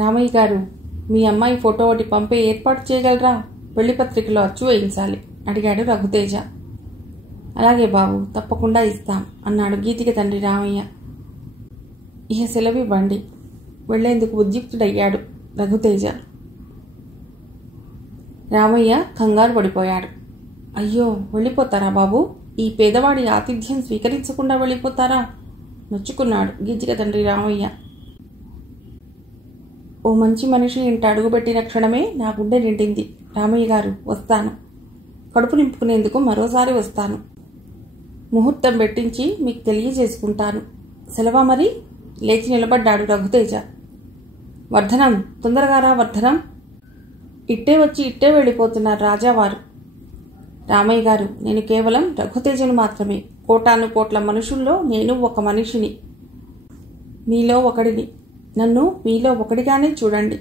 రామయ్య గారు, మీ అమ్మాయి ఫోటో ఒకటి పంపే ఏర్పాటు చేయగలరా? పెళ్లి పత్రికలో అచ్చు వేయించాలి అడిగాడు రఘుతేజ. అలాగే బాబు, తప్పకుండా ఇస్తాం అన్నాడు గీతిక తండ్రి రామయ్య. ఇహ సెలవివ్వండి వెళ్లేందుకు ఉద్యుక్తుడయ్యాడు రఘుతేజ. రామయ్య కంగారు పడిపోయాడు. అయ్యో, వెళ్ళిపోతారా బాబు? ఈ పేదవాడి ఆతిథ్యం స్వీకరించకుండా వెళ్ళిపోతారా? నొచ్చుకున్నాడు గీతిక తండ్రి రామయ్య. ఓ మంచి మనిషి ఇంట అడుగుపెట్టిన క్షణమే నా గుండె నిండింది. రామయ్య గారు, వస్తాను. కడుపు నింపుకునేందుకు మరోసారి వస్తాను. ముహూర్తం పెట్టించి మీకు తెలియజేసుకుంటాను. సెలవా మరి? లేచి నిలబడ్డాడు రఘుతేజ. వర్ధనం, తొందరగా రా వర్ధనం. ఇట్టే వచ్చి ఇట్టే వెళ్ళిపోతున్నారు రాజావారు. రామయ్య గారు, నేను కేవలం రఘుతేజను మాత్రమే. కోటాను కోట్ల మనుషుల్లో నేను ఒక మనిషిని, మీలో ఒకడిని. నన్ను మీలో ఒకటిగానే చూడండి.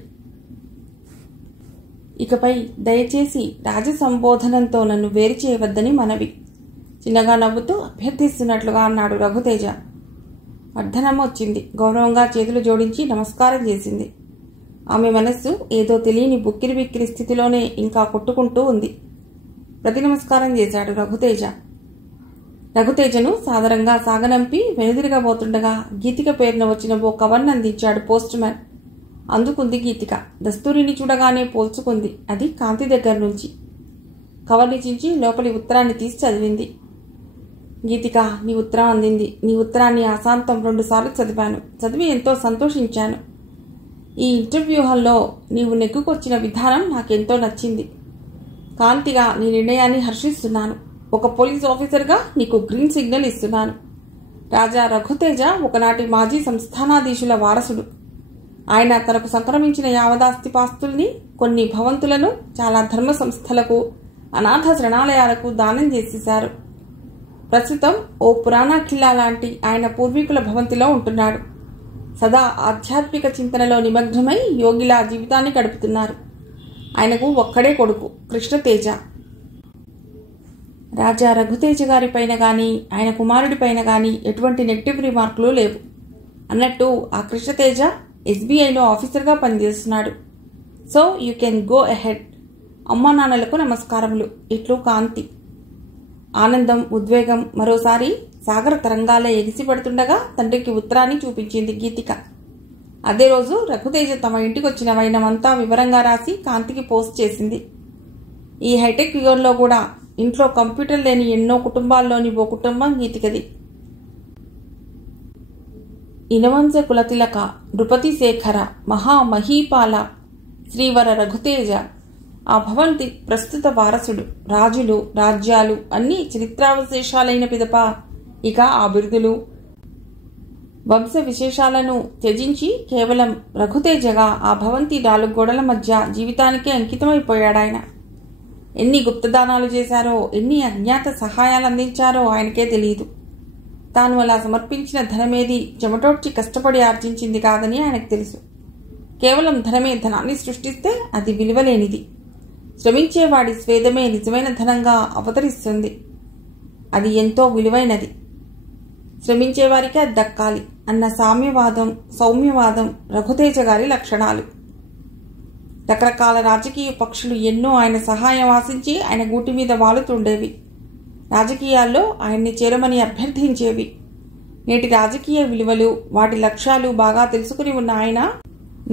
ఇకపై దయచేసి రాజ సంబోధనంతో నన్ను వేరు చేయవద్దని మనవి. చిన్నగా నవ్వుతూ అభ్యర్థిస్తున్నట్లుగా అన్నాడు రఘుతేజ. వర్ధనమ్మ వచ్చింది. గౌరవంగా చేతులు జోడించి నమస్కారం చేసింది. ఆమె మనస్సు ఏదో తెలియని బుక్కిరి బిక్కిరి స్థితిలోనే ఇంకా కొట్టుకుంటూ ఉంది. ప్రతి నమస్కారం చేశాడు రఘుతేజ. రఘుతేజను సాదరంగా సాగనంపి వెనుదిరగబోతుండగా గీతిక పేరున వచ్చిన ఓ కవర్ను అందించాడు పోస్ట్ మ్యాన్. అందుకుంది గీతిక. దస్తూరిని చూడగానే పోల్చుకుంది. అది కాంతి దగ్గర నుంచి. కవర్ని చించి లోపలి ఉత్తరాన్ని తీసి చదివింది. గీతిక, నీ ఉత్తరం అందింది. నీ ఉత్తరాన్ని ఆశాంతం 2 సార్లు చదివాను. చదివి ఎంతో సంతోషించాను. ఈ ఇంటర్వ్యూ హాల్లో నీవు నెగ్గుకొచ్చిన విధానం నాకెంతో నచ్చింది. కాంతిగా నీ నిర్ణయాన్ని హర్షిస్తున్నాను. ఒక పోలీస్ ఆఫీసర్గా నీకు గ్రీన్ సిగ్నల్ ఇస్తున్నాను. రాజా రఘుతేజ ఒకనాటి మాజీ సంస్థానాధీశుల వారసుడు. ఆయన తనకు సంక్రమించిన యావదాస్తిపాస్తుల్ని, కొన్ని భవంతులను చాలా ధర్మ సంస్థలకు, అనాథ శరణాలయాలకు దానం చేసేశారు. ప్రస్తుతం ఓ పురాణ ఖిల్లా లాంటి ఆయన పూర్వీకుల భవంతిలో ఉంటున్నాడు. సదా ఆధ్యాత్మిక చింతనలో నిమగ్నమై యోగిలా జీవితాన్ని గడుపుతున్నారు. ఆయనకు ఒక్కడే కొడుకు, కృష్ణతేజ. రాజా రఘుతేజ గారిపైన కానీ ఆయన కుమారుడిపైన కానీ ఎటువంటి నెగిటివ్ రిమార్కులు లేవు. అన్నట్టు ఆ కృష్ణతేజ ఎస్బీఐలో ఆఫీసర్గా పనిచేస్తున్నాడు. So you can go ahead. అమ్మా నాన్నలకు నమస్కారములు. ఇట్లు కాంతి. ఆనందం, ఉద్వేగం మరోసారి సాగర తరంగాలే ఎగిసిపడుతుండగా తండ్రికి ఉత్తరాన్ని చూపించింది గీతిక. అదే రోజు రఘుతేజ తమ ఇంటికి వచ్చిన వైనమంతా వివరంగా రాసి కాంతికి పోస్ట్ చేసింది. ఈ హైటెక్ యుగంలో కూడా ఇంట్లో కంప్యూటర్ లేని ఎన్నో కుటుంబాల్లోని ఓ కుటుంబం గీతికది. ఇనవంశ కులతిలక, నృపతి శేఖర, మహామహీపాల శ్రీవర రఘుతేజ ఆ భవంతి ప్రస్తుత వారసుడు. రాజులు, రాజ్యాలు అన్నీ చరిత్రావశేషాలైన పిదప ఇక ఆ బిరుదులు, వంశ విశేషాలను త్యజించి కేవలం రఘుతేజగా ఆ భవంతి 4 గోడల మధ్య జీవితానికే అంకితమైపోయాడాయన. ఎన్ని గుప్తదానాలు చేశారో, ఎన్ని అజ్ఞాత సహాయాలు అందించారో ఆయనకే తెలియదు. తాను అలా సమర్పించిన ధనమేది చెమటోడ్చి కష్టపడి ఆర్జించింది కాదని ఆయనకు తెలుసు. కేవలం ధనమే ధనాన్ని సృష్టిస్తే అది విలువలేనిది. శ్రమించేవాడి స్వేదమే నిజమైన ధనంగా అవతరిస్తుంది. అది ఎంతో విలువైనది. శ్రమించేవారికి అది దక్కాలి అన్న సౌమ్యవాదం రఘుతేజ గారి లక్షణాలు. రకరకాల రాజకీయ పక్షులు ఎన్నో ఆయన సహాయం ఆశించి ఆయన గూటి మీద వాలుతుండేవి. రాజకీయాల్లో ఆయన్ని చేరమని అభ్యర్థించేవి. నేటి రాజకీయ విలువలు, వాటి లక్ష్యాలు బాగా తెలుసుకుని ఉన్న ఆయన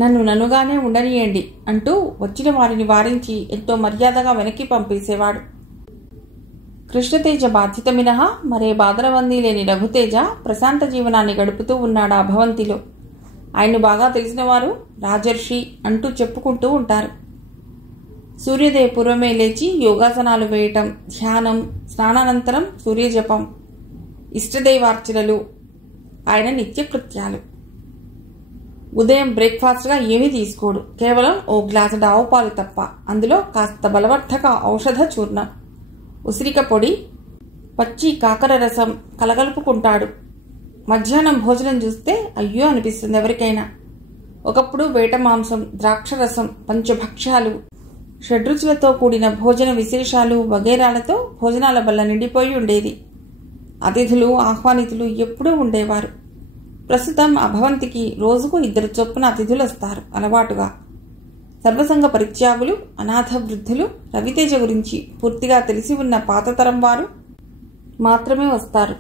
నన్నుగానే ఉండనియండి అంటూ వచ్చిన వారిని వారించి ఎంతో మర్యాదగా వెనక్కి పంపేసేవాడు. కృష్ణతేజ బాధ్యత మినహా మరే బాధరవందీ లేని రఘుతేజ ప్రశాంత జీవనాన్ని గడుపుతూ ఉన్నాడు ఆ భవంతిలో. ఆయన్ను బాగా తెలిసిన వారు రాజర్షి అంటూ చెప్పుకుంటూ ఉంటారు. సూర్యోదయ పూర్వమే లేచి యోగాసనాలు వేయటం, ధ్యానం, స్నానానంతరం సూర్యజపం, ఇష్టదైవార్చనలు ఆయన నిత్యకృత్యాలు. ఉదయం బ్రేక్ఫాస్ట్గా ఏమీ తీసుకోడు. కేవలం ఓ గ్లాసు ఆవు పాలు తప్ప. అందులో కాస్త బలవర్ధక ఔషధ చూర్ణం, ఉసిరిక పొడి, పచ్చి కాకర రసం కలగలుపుకుంటాడు. మధ్యాహ్నం భోజనం చూస్తే అయ్యో అనిపిస్తుంది ఎవరికైనా. ఒకప్పుడు వేట మాంసం, ద్రాక్షరసం, పంచభక్ష్యాలు, షడ్రుచులతో కూడిన భోజన విశేషాలు వగైరాలతో భోజనాల బల్ల నిండిపోయి ఉండేది. అతిథులు, ఆహ్వానితులు ఎప్పుడూ ఉండేవారు. ప్రస్తుతం ఆ భవంతికి రోజుకు 2 చొప్పున అతిథులు వస్తారు అలవాటుగా. సర్వసంగ పరిత్యాగులు, అనాథ వృద్ధులు, రవితేజ గురించి పూర్తిగా తెలిసి ఉన్న పాతతరం వారు మాత్రమే వస్తారు.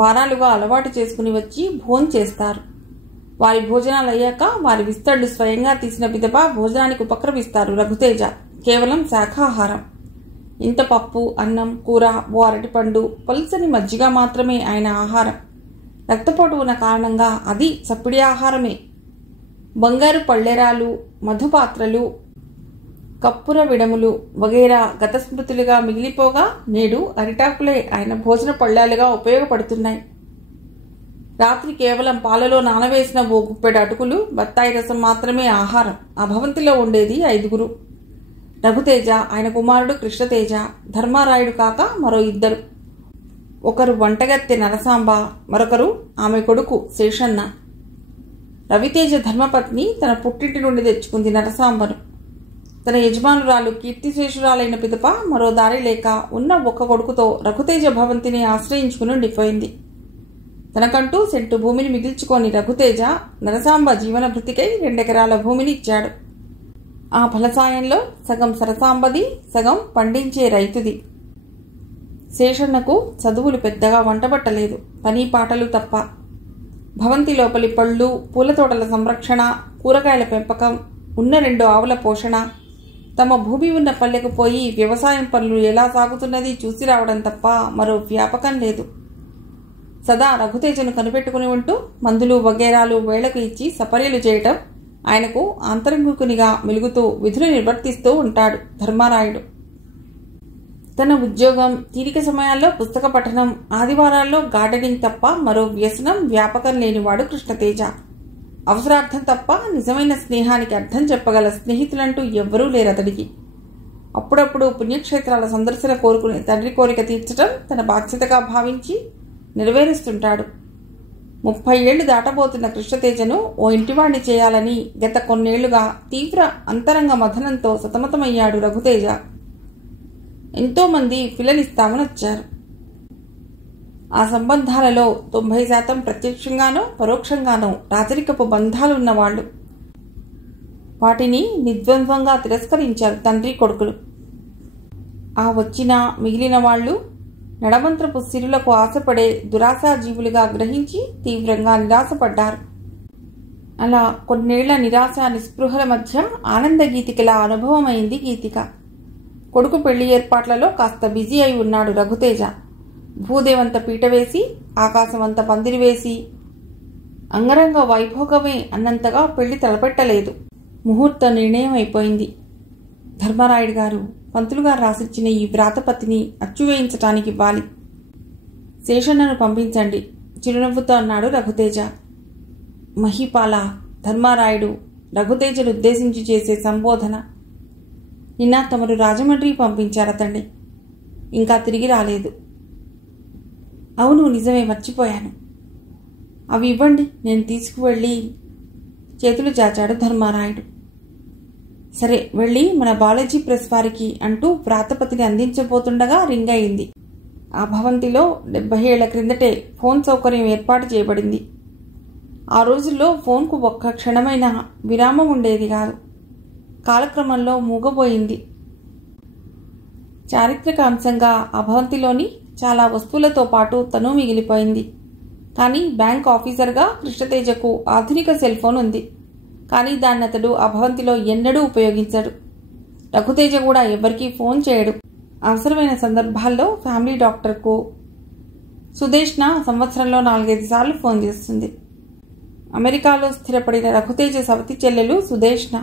వారాలుగా అలవాటు చేసుకుని వచ్చి భోజనం చేస్తారు. వారి భోజనాలు అయ్యాక వారి విస్తళ్లు స్వయంగా తీసిన పిదప భోజనానికి ఉపక్రమిస్తారు రఘుతేజ. కేవలం శాఖాహారం. ఇంత పప్పు, అన్నం, కూర, ఓ అరటిపండు, పలుచని మజ్జిగ మాత్రమే ఆయన ఆహారం. రక్తపోటు ఉన్న కారణంగా అది చప్పిడి ఆహారమే. బంగారు పళ్ళెరాలు, మధుపాత్రలు, కప్పుర విడములు వగైరా గత స్మృతులుగా మిగిలిపోగా నేడు అరిటాకులే ఆయన భోజన పళ్ళాలుగా ఉపయోగపడుతున్నాయి. రాత్రి కేవలం పాలలో నానవేసిన ఓ గుప్పెడు అటుకులు, బత్తాయి రసం మాత్రమే ఆహారం. ఆ భవంతిలో ఉండేది 5. రఘుతేజ, ఆయన కుమారుడు కృష్ణతేజ, ధర్మారాయుడు కాక మరో 2. ఒకరు వంటగత్తె నరసాంబ, మరొకరు ఆమె కొడుకు శేషన్న. రవితేజ ధర్మపత్ని తన పుట్టింటి నుండి తెచ్చుకుంది నరసాంబను. తన యజమానురాలు కీర్తిశేషురాలైన పిదప మరో దారి లేక ఉన్న ఒక్క కొడుకుతో రఘుతేజ భవంతిని ఆశ్రయించుకుని ఉండిపోయింది. తనకంటూ సెంటు భూమిని మిగిల్చుకొని రఘుతేజ నరసాంబ జీవన భృతికై 2 ఎకరాల భూమిని ఇచ్చాడు. ఆ ఫలసాయంలో సగం సరసాంబది, సగం పండించే రైతుది. శేషన్నకు చదువులు పెద్దగా వంటబట్టలేదు, పని పాటలు తప్ప. భవంతి లోపలి పళ్ళు, పూలతోటల సంరక్షణ, కూరగాయల పెంపకం, ఉన్న 2 ఆవుల పోషణ, తమ భూమి ఉన్న పల్లెకు పోయి వ్యవసాయం పనులు ఎలా సాగుతున్నది చూసి రావడం తప్ప మరో వ్యాపకం లేదు. సదా రఘుతేజను కనిపెట్టుకుని ఉంటూ మందులు వగేరాలు వేళకు ఇచ్చి సపర్యలు చేయటం ఆయనకు ఆంతరంగికునిగా మెలుగుతూ విధులు నిర్వర్తిస్తూ ఉంటాడు ధర్మారాయుడు. తన ఉద్యోగం, తీరిక సమయాల్లో పుస్తక పఠనం, ఆదివారాల్లో గార్డెనింగ్ తప్ప మరో వ్యసనం, వ్యాపకం లేనివాడు కృష్ణతేజ. అవసరార్థం తప్ప నిజమైన స్నేహానికి అర్థం చెప్పగల స్నేహితులంటూ ఎవ్వరూ లేరతడికి. అప్పుడప్పుడు పుణ్యక్షేత్రాల సందర్శన కోరుకునే తండ్రి కోరిక తీర్చడం తన బాధ్యతగా భావించి నెరవేరుస్తుంటాడు. 30 ఏళ్లు దాటబోతున్న కృష్ణతేజను ఓ ఇంటివాణ్ణి చేయాలని గత కొన్నేళ్లుగా తీవ్ర అంతరంగ మథనంతో సతమతమయ్యాడు రఘుతేజ. ఎంతోమంది పిల్లనిస్తామని వచ్చారు. ఆ సంబంధాలలో 90% ప్రత్యక్షంగానో పరోక్షంగానో రాజరికపు బంధాలున్నవాళ్లు. వాటిని నిర్ద్వంద్వంగా తిరస్కరించారు తండ్రి కొడుకులు. ఆ వచ్చిన మిగిలిన వాళ్లు నడమంత్రపు సిరులకు ఆశపడే దురాశాజీవులుగా గ్రహించి తీవ్రంగా నిరాశపడ్డారు. అలా కొన్నేళ్ల నిరాశ నిస్పృహల మధ్య ఆనంద గీతికలా అనుభవమైంది గీతిక. కొడుకు పెళ్లి ఏర్పాట్లలో కాస్త బిజీ అయి ఉన్నాడు రఘుతేజ. భూదేవంత పీట వేసి, ఆకాశమంత పందిరి వేసి, అంగరంగ వైభోగమే అన్నంతగా పెళ్లి తలపెట్టలేదు. ముహూర్త నిర్ణయం అయిపోయింది. ధర్మారాయుడు గారు పంతులు గారు రాసిచ్చిన ఈ వ్రాతపతిని అచ్చువేయించటానికి ఇవ్వాలి. శేషన్నను పంపించండి చిరునవ్వుతో అన్నాడు రఘుతేజ. మహిపాల, ధర్మారాయుడు రఘుతేజను ఉద్దేశించి చేసే సంబోధన. నిన్న తమరు రాజమండ్రి పంపించారతండి. ఇంకా తిరిగి రాలేదు. అవును, నిజమే, మర్చిపోయాను. అవి ఇవ్వండి, నేను తీసుకువెళ్ళి. చేతులు చాచాడు ధర్మారాయుడు. సరే, వెళ్ళి మన బాలాజీ ప్రెస్ వారికి అంటూ వ్రాతపతిని అందించబోతుండగా రింగ్ అయింది. ఆ భవంతిలో 70 ఏళ్ల క్రిందటే ఫోన్ సౌకర్యం ఏర్పాటు చేయబడింది. ఆ రోజుల్లో ఫోన్కు ఒక్క క్షణమైన విరామం ఉండేది కాదు. కాలక్రమంలో మూగబోయింది. చారిత్రక అంశంగా ఆ భవంతిలోని చాలా వస్తువులతో పాటు తను మిగిలిపోయింది. కానీ బ్యాంక్ ఆఫీసర్గా కృష్ణతేజకు ఆధునిక సెల్ ఫోన్ ఉంది. కానీ దాన్ని అతడు ఆ భవంతిలో ఎన్నడూ ఉపయోగించాడు. రఘుతేజ కూడా ఎవరికీ ఫోన్ చేయడు. అవసరమైన సందర్భాల్లో ఫ్యామిలీ డాక్టర్కు సుదేష్ణ సంవత్సరంలో 4-5 సార్లు ఫోన్ చేస్తుంది. అమెరికాలో స్థిరపడిన రఘుతేజ సవతి చెల్లెలు సుదేష్ణ.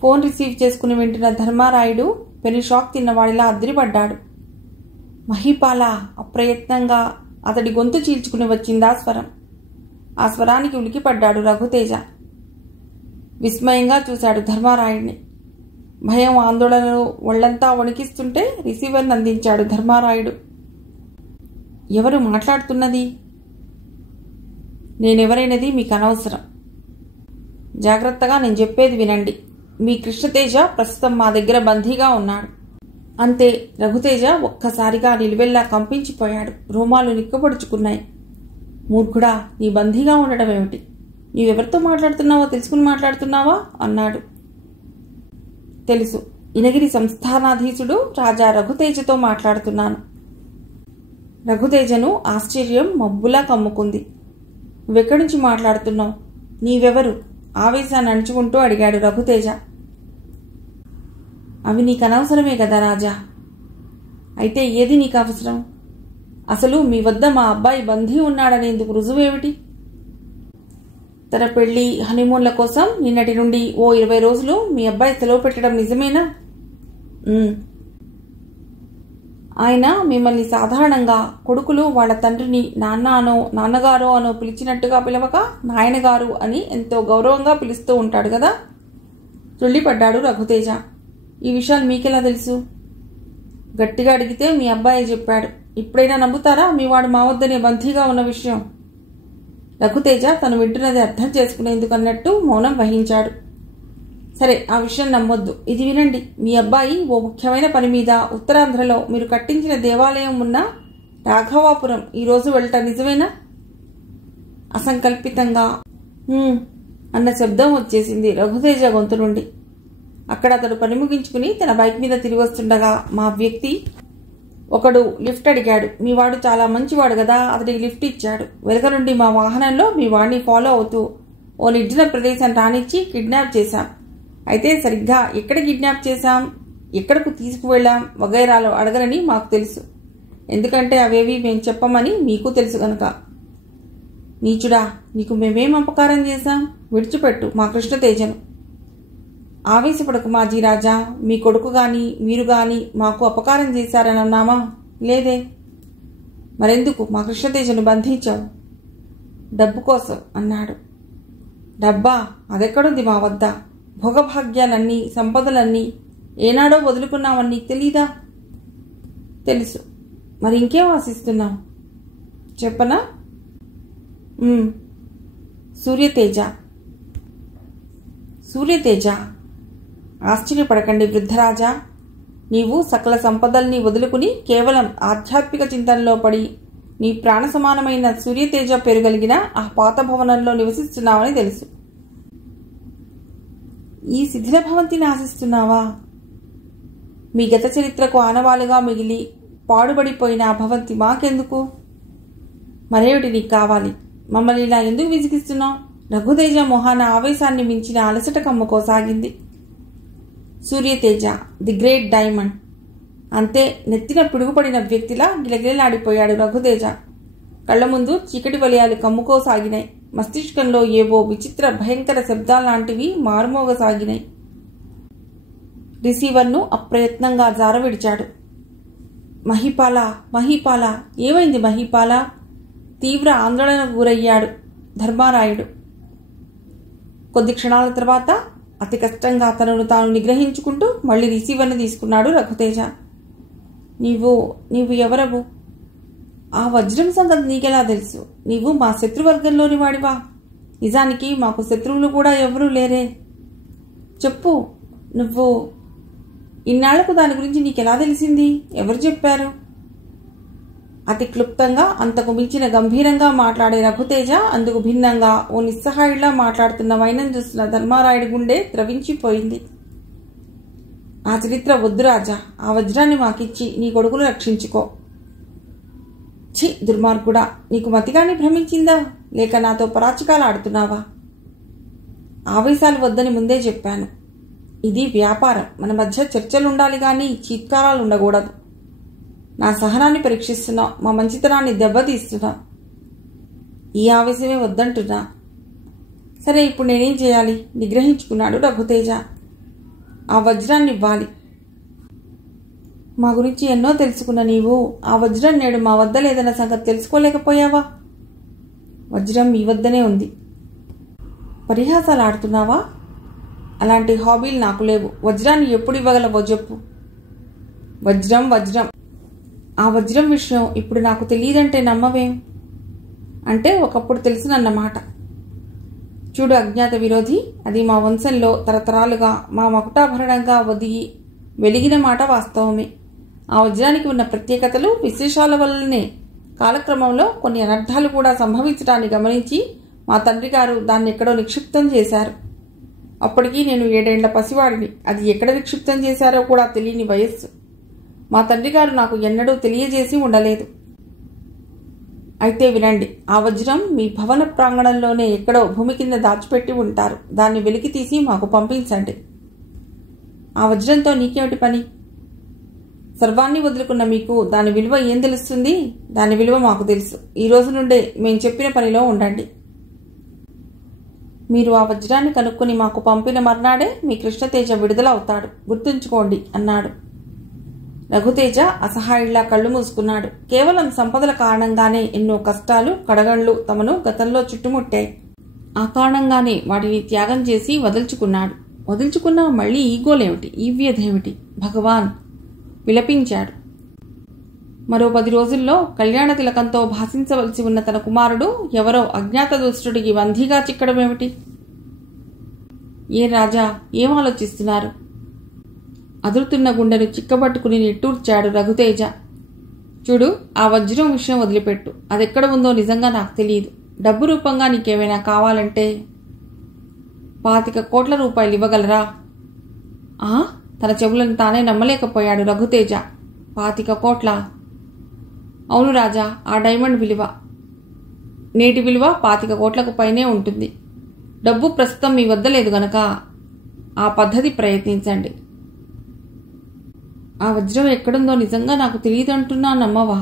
ఫోన్ రిసీవ్ చేసుకుని వింటున్న ధర్మారాయుడు పెను షాక్ తిన్నవాడిలా అదిరిపడ్డాడు. మహిపాల, అప్రయత్నంగా అతడి గొంతు చీల్చుకుని వచ్చిందా స్వరం. ఆ స్వరానికి ఉలికిపడ్డాడు రఘుతేజ. విస్మయంగా చూశాడు ధర్మారాయుడిని. భయం, ఆందోళనలు ఒళ్లంతా వణికిస్తుంటే రిసీవర్ని అందించాడు ధర్మారాయుడు. ఎవరు మాట్లాడుతున్నది? నేనెవరైనది మీకు అనవసరం. జాగ్రత్తగా నేను చెప్పేది వినండి. మీ కృష్ణతేజ ప్రస్తుతం మా దగ్గర బందీగా ఉన్నాడు. అంతే. రఘుతేజ ఒక్కసారిగా నిలువెల్లా కంపించిపోయాడు. రోమాలు నిక్కబొడుచుకున్నాయి. మూర్ఖుడా, నీ బందీగా ఉండడం ఏమిటి? నీవెవరితో మాట్లాడుతున్నావో తెలుసుకుని మాట్లాడుతున్నావా అన్నాడు. తెలుసు, ఇనగిరి సంస్థానాధీశుడు రాజా రఘుతేజతో మాట్లాడుతున్నాను. రఘుతేజను ఆశ్చర్యం మబ్బులా కమ్ముకుంది. నువ్వెక్కడి నుంచి మాట్లాడుతున్నావు? నీవెవరు? ఆవేశాన్ని అణుచుకుంటూ అడిగాడు రఘుతేజ. అవి నీకు అనవసరమే కదా రాజా. అయితే ఏది నీకు అవసరం? అసలు మీ వద్ద మా అబ్బాయి బందీ ఉన్నాడనేందుకు రుజువేమిటి? తన పెళ్లి హనీమూన్ల కోసం నిన్నటి నుండి ఓ 20 రోజులు మీ అబ్బాయి సెలవు పెట్టడం నిజమేనా? ఆయన మిమ్మల్ని సాధారణంగా కొడుకులు వాళ్ళ తండ్రిని నాన్న అనో నాన్నగారో అనో పిలిచినట్టుగా పిలవక నాయనగారు అని ఎంతో గౌరవంగా పిలుస్తూ ఉంటాడు కదా. తుళ్ళిపడ్డాడు రఘుతేజ. ఈ విషయాలు మీకెలా తెలుసు? గట్టిగా అడిగితే మీ అబ్బాయి చెప్పాడు. ఇప్పుడైనా నమ్ముతారా మీ వాడు మా వద్దనే బందీగా ఉన్న విషయం? రఘుతేజ తను వింటున్నది అర్థం చేసుకునేందుకు అన్నట్టు మౌనం వహించాడు. సరే, ఆ విషయం నమ్మొద్దు. ఇది వినండి. మీ అబ్బాయి ఓ ముఖ్యమైన పని మీద ఉత్తరాంధ్రలో మీరు కట్టించిన దేవాలయం ఉన్న రాఘవాపురం ఈరోజు వెళ్ళటం నిజమేనా? అసంకల్పితంగా అన్న శబ్దం వచ్చేసింది రఘుతేజ గొంతు నుండి. అక్కడ అతడు పని ముగించుకుని తన బైక్ మీద తిరిగి వస్తుండగా మా వ్యక్తి ఒకడు లిఫ్ట్ అడిగాడు. మీ వాడు చాలా మంచివాడు కదా, అతడికి లిఫ్ట్ ఇచ్చాడు. వెనక నుండి మా వాహనంలో మీ వాడిని ఫాలో అవుతూ ఓ నిర్జన ప్రదేశం రానిచ్చి కిడ్నాప్ చేశాం. అయితే సరిగ్గా ఎక్కడ కిడ్నాప్ చేశాం, ఎక్కడకు తీసుకువెళ్ళాం వగైరాలో అడగరని మాకు తెలుసు. ఎందుకంటే అవేవి మేం చెప్పమని మీకు తెలుసు గనక. నీచుడా, నీకు మేమేం అపకారం చేశాం? విడిచిపెట్టు మా కృష్ణతేజను. ఆవేశపడకు మాజీ రాజా. మీ కొడుకు గాని మీరు గాని మాకు అపకారం చేశారని అన్నామా? లేదే. మరెందుకు మా కృష్ణతేజను బంధించావు? డబ్బు కోసం అన్నాడు. డబ్బా? అదెక్కడుంది మా వద్ద? భోగభాగ్యాలన్నీ సంపదలన్నీ ఏనాడో వదులుకున్నామని నీకు తెలీదా? తెలుసు. మరి ఇంకేం ఆశిస్తున్నావు? చెప్పనా? సూర్యతేజ. సూర్యతేజ? ఆశ్చర్యపడకండి వృద్ధరాజా. నీవు సకల సంపదల్ని వదులుకుని కేవలం ఆధ్యాత్మిక చింతనలో పడి నీ ప్రాణ సమానమైన సూర్యతేజ పెరుగలిగిన ఆ పాత భవనంలో నివసిస్తున్నావని తెలుసు. ఈ శిథిల భవంతిని ఆశిస్తున్నావా? మీ గత చరిత్రకు ఆనవాలుగా మిగిలి పాడుబడిపోయిన ఆ భవంతి మాకెందుకు? మరేమిటి నీకు కావాలి? మమ్మల్ని ఇలా ఎందుకు విసిగిస్తున్నావు? రఘుతేజ మొహాన ఆవేశాన్ని మించిన అలసట కమ్ముకోసాగింది. Suryateja, the great diamond. అంతే, నెత్తిన పిడుగుపడిన వ్యక్తిలా గిలగిలలాడిపోయాడు రఘుతేజ. కళ్ల ముందు చీకటి వలయాలు కమ్ముకోసాగినాయి. మస్తిష్కంలో ఏవో విచిత్ర భయంకర శబ్దాలాంటివి మారుమోగసాగినాయి. రిసీవర్ను అప్రయత్నంగా జారవిడిచాడు. మహిపాల, మహిపాల, ఏమైంది మహిపాల? తీవ్ర ఆందోళనకు గురయ్యాడు ధర్మారాయుడు. కొద్ది క్షణాల తర్వాత అతి కష్టంగా తనను తాను నిగ్రహించుకుంటూ మళ్లీ రిసీవర్ను తీసుకున్నాడు రఘుతేజ. నీవు ఎవరవు? ఆ వజ్రం సంగతి నీకెలా తెలుసు? నీవు మా శత్రువర్గంలోని వాడివా? నిజానికి మాకు శత్రువులు కూడా ఎవరూ లేరే. చెప్పు, నువ్వు ఇన్నాళ్లకు దాని గురించి నీకెలా తెలిసింది? ఎవరు చెప్పారు? అతి క్లుప్తంగా, అంతకు మించిన గంభీరంగా మాట్లాడే రఘుతేజ అందుకు భిన్నంగా ఓ నిస్సహాయుడిలా మాట్లాడుతున్న వైనం చూస్తున్న ధర్మారాయుడి గుండె ద్రవించిపోయింది. ఆ చరిత్ర వద్దు రాజా. ఆ వజ్రాన్ని మాకిచ్చి నీ కొడుకును రక్షించుకో. ఛీ దుర్మార్గుడా, నీకు మతిగాని భ్రమించిందా? లేక నాతో పరాచికాలు ఆడుతున్నావా? ఆవేశాలు వద్దని ముందే చెప్పాను. ఇది వ్యాపారం. మన మధ్య చర్చలుండాలి గాని చీత్కారాలు ఉండకూడదు. నా సహనాన్ని పరీక్షిస్తున్నావు, మా మంచితనాన్ని దెబ్బతీస్తున్నావు. ఈ ఆవేశమే వద్దంటున్నా. సరే, ఇప్పుడు నేనేం చేయాలి? నిగ్రహించుకున్నాడు రఘుతేజ. ఆ వజ్రాన్ని ఇవ్వాలి. మా గురించి ఎన్నో తెలుసుకున్న నీవు ఆ వజ్రం నేడు మా వద్ద లేదన్న సంగతి తెలుసుకోలేకపోయావా? వజ్రం మీ వద్దనే ఉంది. పరిహాసాలు ఆడుతున్నావా? అలాంటి హాబీలు నాకు లేవు. వజ్రాన్ని ఎప్పుడు ఇవ్వగలవో చెప్పు. వజ్రం వజ్రం. ఆ వజ్రం విషయం ఇప్పుడు నాకు తెలియదంటే నమ్మవేం? అంటే ఒకప్పుడు తెలుసునన్నమాట. చూడు అజ్ఞాత విరోధి, అది మా వంశంలో తరతరాలుగా మా మకుటాభరణంగా ఒదిగి వెలిగిన మాట వాస్తవమే. ఆ వజ్రానికి ఉన్న ప్రత్యేకతలు విశేషాల వల్లనే కాలక్రమంలో కొన్ని అనర్థాలు కూడా సంభవించడాన్ని గమనించి మా తండ్రి గారు దాన్ని ఎక్కడో నిక్షిప్తం చేశారు. అప్పటికి నేను 7 ఏళ్ల పసివాడిని. అది ఎక్కడ నిక్షిప్తం చేశారో కూడా తెలియని వయస్సు. మా తండ్రి గారు నాకు ఎన్నడూ తెలియజేసి ఉండలేదు. అయితే వినండి, ఆ వజ్రం మీ భవన ప్రాంగణంలోనే ఎక్కడో భూమి కింద దాచిపెట్టి ఉంటారు. దాన్ని వెలికి తీసి మాకు పంపించండి. ఆ వజ్రంతో నీకేమిటి పని? సర్వాన్ని వదులుకున్న మీకు దాని విలువ ఏం తెలుస్తుంది? దాని విలువ మాకు తెలుసు. ఈ రోజు నుండే మేము చెప్పిన పనిలో ఉండండి. మీరు ఆ వజ్రాన్ని కనుక్కొని మాకు పంపిన మర్నాడే మీ కృష్ణతేజ విడుదల అవుతాడు, గుర్తుంచుకోండి అన్నాడు. రఘుతేజ అసహాయుల్లా కళ్ళు మూసుకున్నాడు. కేవలం సంపదల కారణంగానే ఎన్నో కష్టాలు, కడగండ్లు తమను గతంలో చుట్టుముట్టాయి. ఆ కారణంగానే వాటిని త్యాగం చేసి వదులుచుకున్నాడు. వదులుచుకున్నా మళ్ళీ ఈగోలేమిటి, ఈ వ్యధేమిటి? భగవాన్ విలపించాడు. మరో 10 రోజుల్లో కళ్యాణ తిలకంతో భాషించవలసి ఉన్న తన కుమారుడు ఎవరో అజ్ఞాత దుష్టుడికి బందీగా చిక్కడమేమిటి? ఏ రాజా, ఏం ఆలోచిస్తున్నారు? అదురుతున్న గుండెను చిక్కబట్టుకుని నిట్టూర్చాడు రఘుతేజ. చూడు, ఆ వజ్రం విషయం వదిలిపెట్టు. అదెక్కడ ఉందో నిజంగా నాకు తెలియదు. డబ్బు రూపంగా నీకేమైనా కావాలంటే 25 కోట్ల రూపాయలు ఇవ్వగలరా? తన చెవులను తానే నమ్మలేకపోయాడు రఘుతేజ. 25 కోట్ల? అవును రాజా, ఆ డైమండ్ విలువ, నేటి విలువ 25 కోట్లకు పైనే ఉంటుంది. డబ్బు ప్రస్తుతం మీ వద్ద లేదు గనక ఆ పద్ధతి ప్రయత్నించండి. ఆ వజ్రం ఎక్కడుందో నిజంగా నాకు తెలియదంటున్నా నమ్మవా?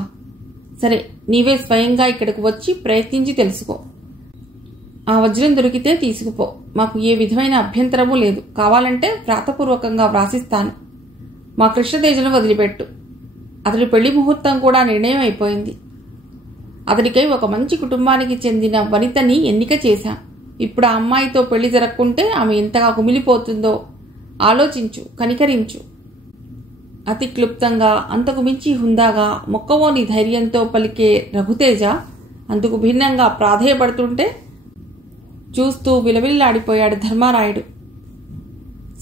సరే, నీవే స్వయంగా ఇక్కడికి వచ్చి ప్రయత్నించి తెలుసుకో. ఆ వజ్రం దొరికితే తీసుకుపో. మాకు ఏ విధమైన అభ్యంతరమూ లేదు. కావాలంటే వ్రాతపూర్వకంగా వ్రాసిస్తాను. మా కృష్ణతేజను వదిలిపెట్టు. అతడి పెళ్లి ముహూర్తం కూడా నిర్ణయం అయిపోయింది. అతడికై ఒక మంచి కుటుంబానికి చెందిన వనితని ఎన్నిక చేశాం. ఇప్పుడు ఆ అమ్మాయితో పెళ్లి జరగకుంటే ఆమె ఎంతగా కుమిలిపోతుందో ఆలోచించు, కనికరించు. అతి క్లుప్తంగా, అంతకు మించి హుందాగా, మొక్కవోని ధైర్యంతో పలికే రఘుతేజ అందుకు భిన్నంగా ప్రాధేయపడుతుంటే చూస్తూ విలవిల్లాడిపోయాడు ధర్మారాయుడు.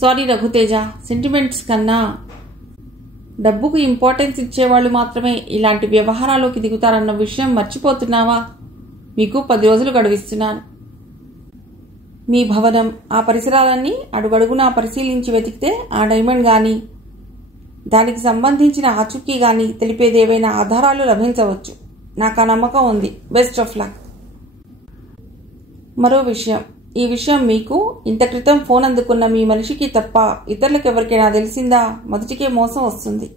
సారీ రఘుతేజ, సెంటిమెంట్స్ కన్నా డబ్బుకు ఇంపార్టెన్స్ ఇచ్చేవాళ్లు మాత్రమే ఇలాంటి వ్యవహారాల్లోకి దిగుతారన్న విషయం మర్చిపోతున్నావా? మీకు 10 రోజులు గడువిస్తున్నాను. మీ భవనం, ఆ పరిసరాలన్నీ అడుగడుగునా పరిశీలించి వెతికితే ఆ డైమండ్ గాని, దానికి సంబంధించిన ఆచూకీ గాని తెలిపేదేవైనా ఆధారాలు లభించవచ్చు. నాకు ఆ నమ్మకం ఉంది. Best of luck. మరో విషయం, ఈ విషయం మీకు ఇంత క్రితం ఫోన్ అందుకున్న మీ మనిషికి తప్ప ఇతరులకెవరికైనా తెలిసిందా మొదటికే మోసం వస్తుంది.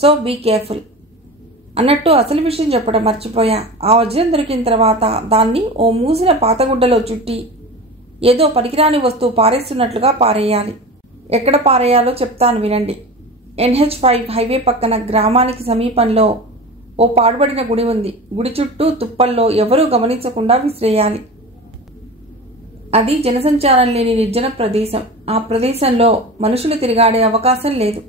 So be careful. అన్నట్టు అసలు విషయం చెప్పడం మర్చిపోయా. ఆ వజ్రం దొరికిన తర్వాత దాన్ని ఓ మూసిన పాతగుడ్డలో చుట్టి ఏదో పనికిరాని వస్తువు పారేస్తున్నట్లుగా పారేయాలి. ఎక్కడ పారేయాలో చెప్తాను వినండి. NH5 హైవే పక్కన గ్రామానికి సమీపంలో ఓ పాడుబడిన గుడి ఉంది. గుడి చుట్టూ తుప్పల్లో ఎవరూ గమనించకుండా విసిరేయాలి. అది జనసంచారం లేని నిర్జన ప్రదేశం. ఆ ప్రదేశంలో మనుషులు తిరిగాడే అవకాశం లేదు.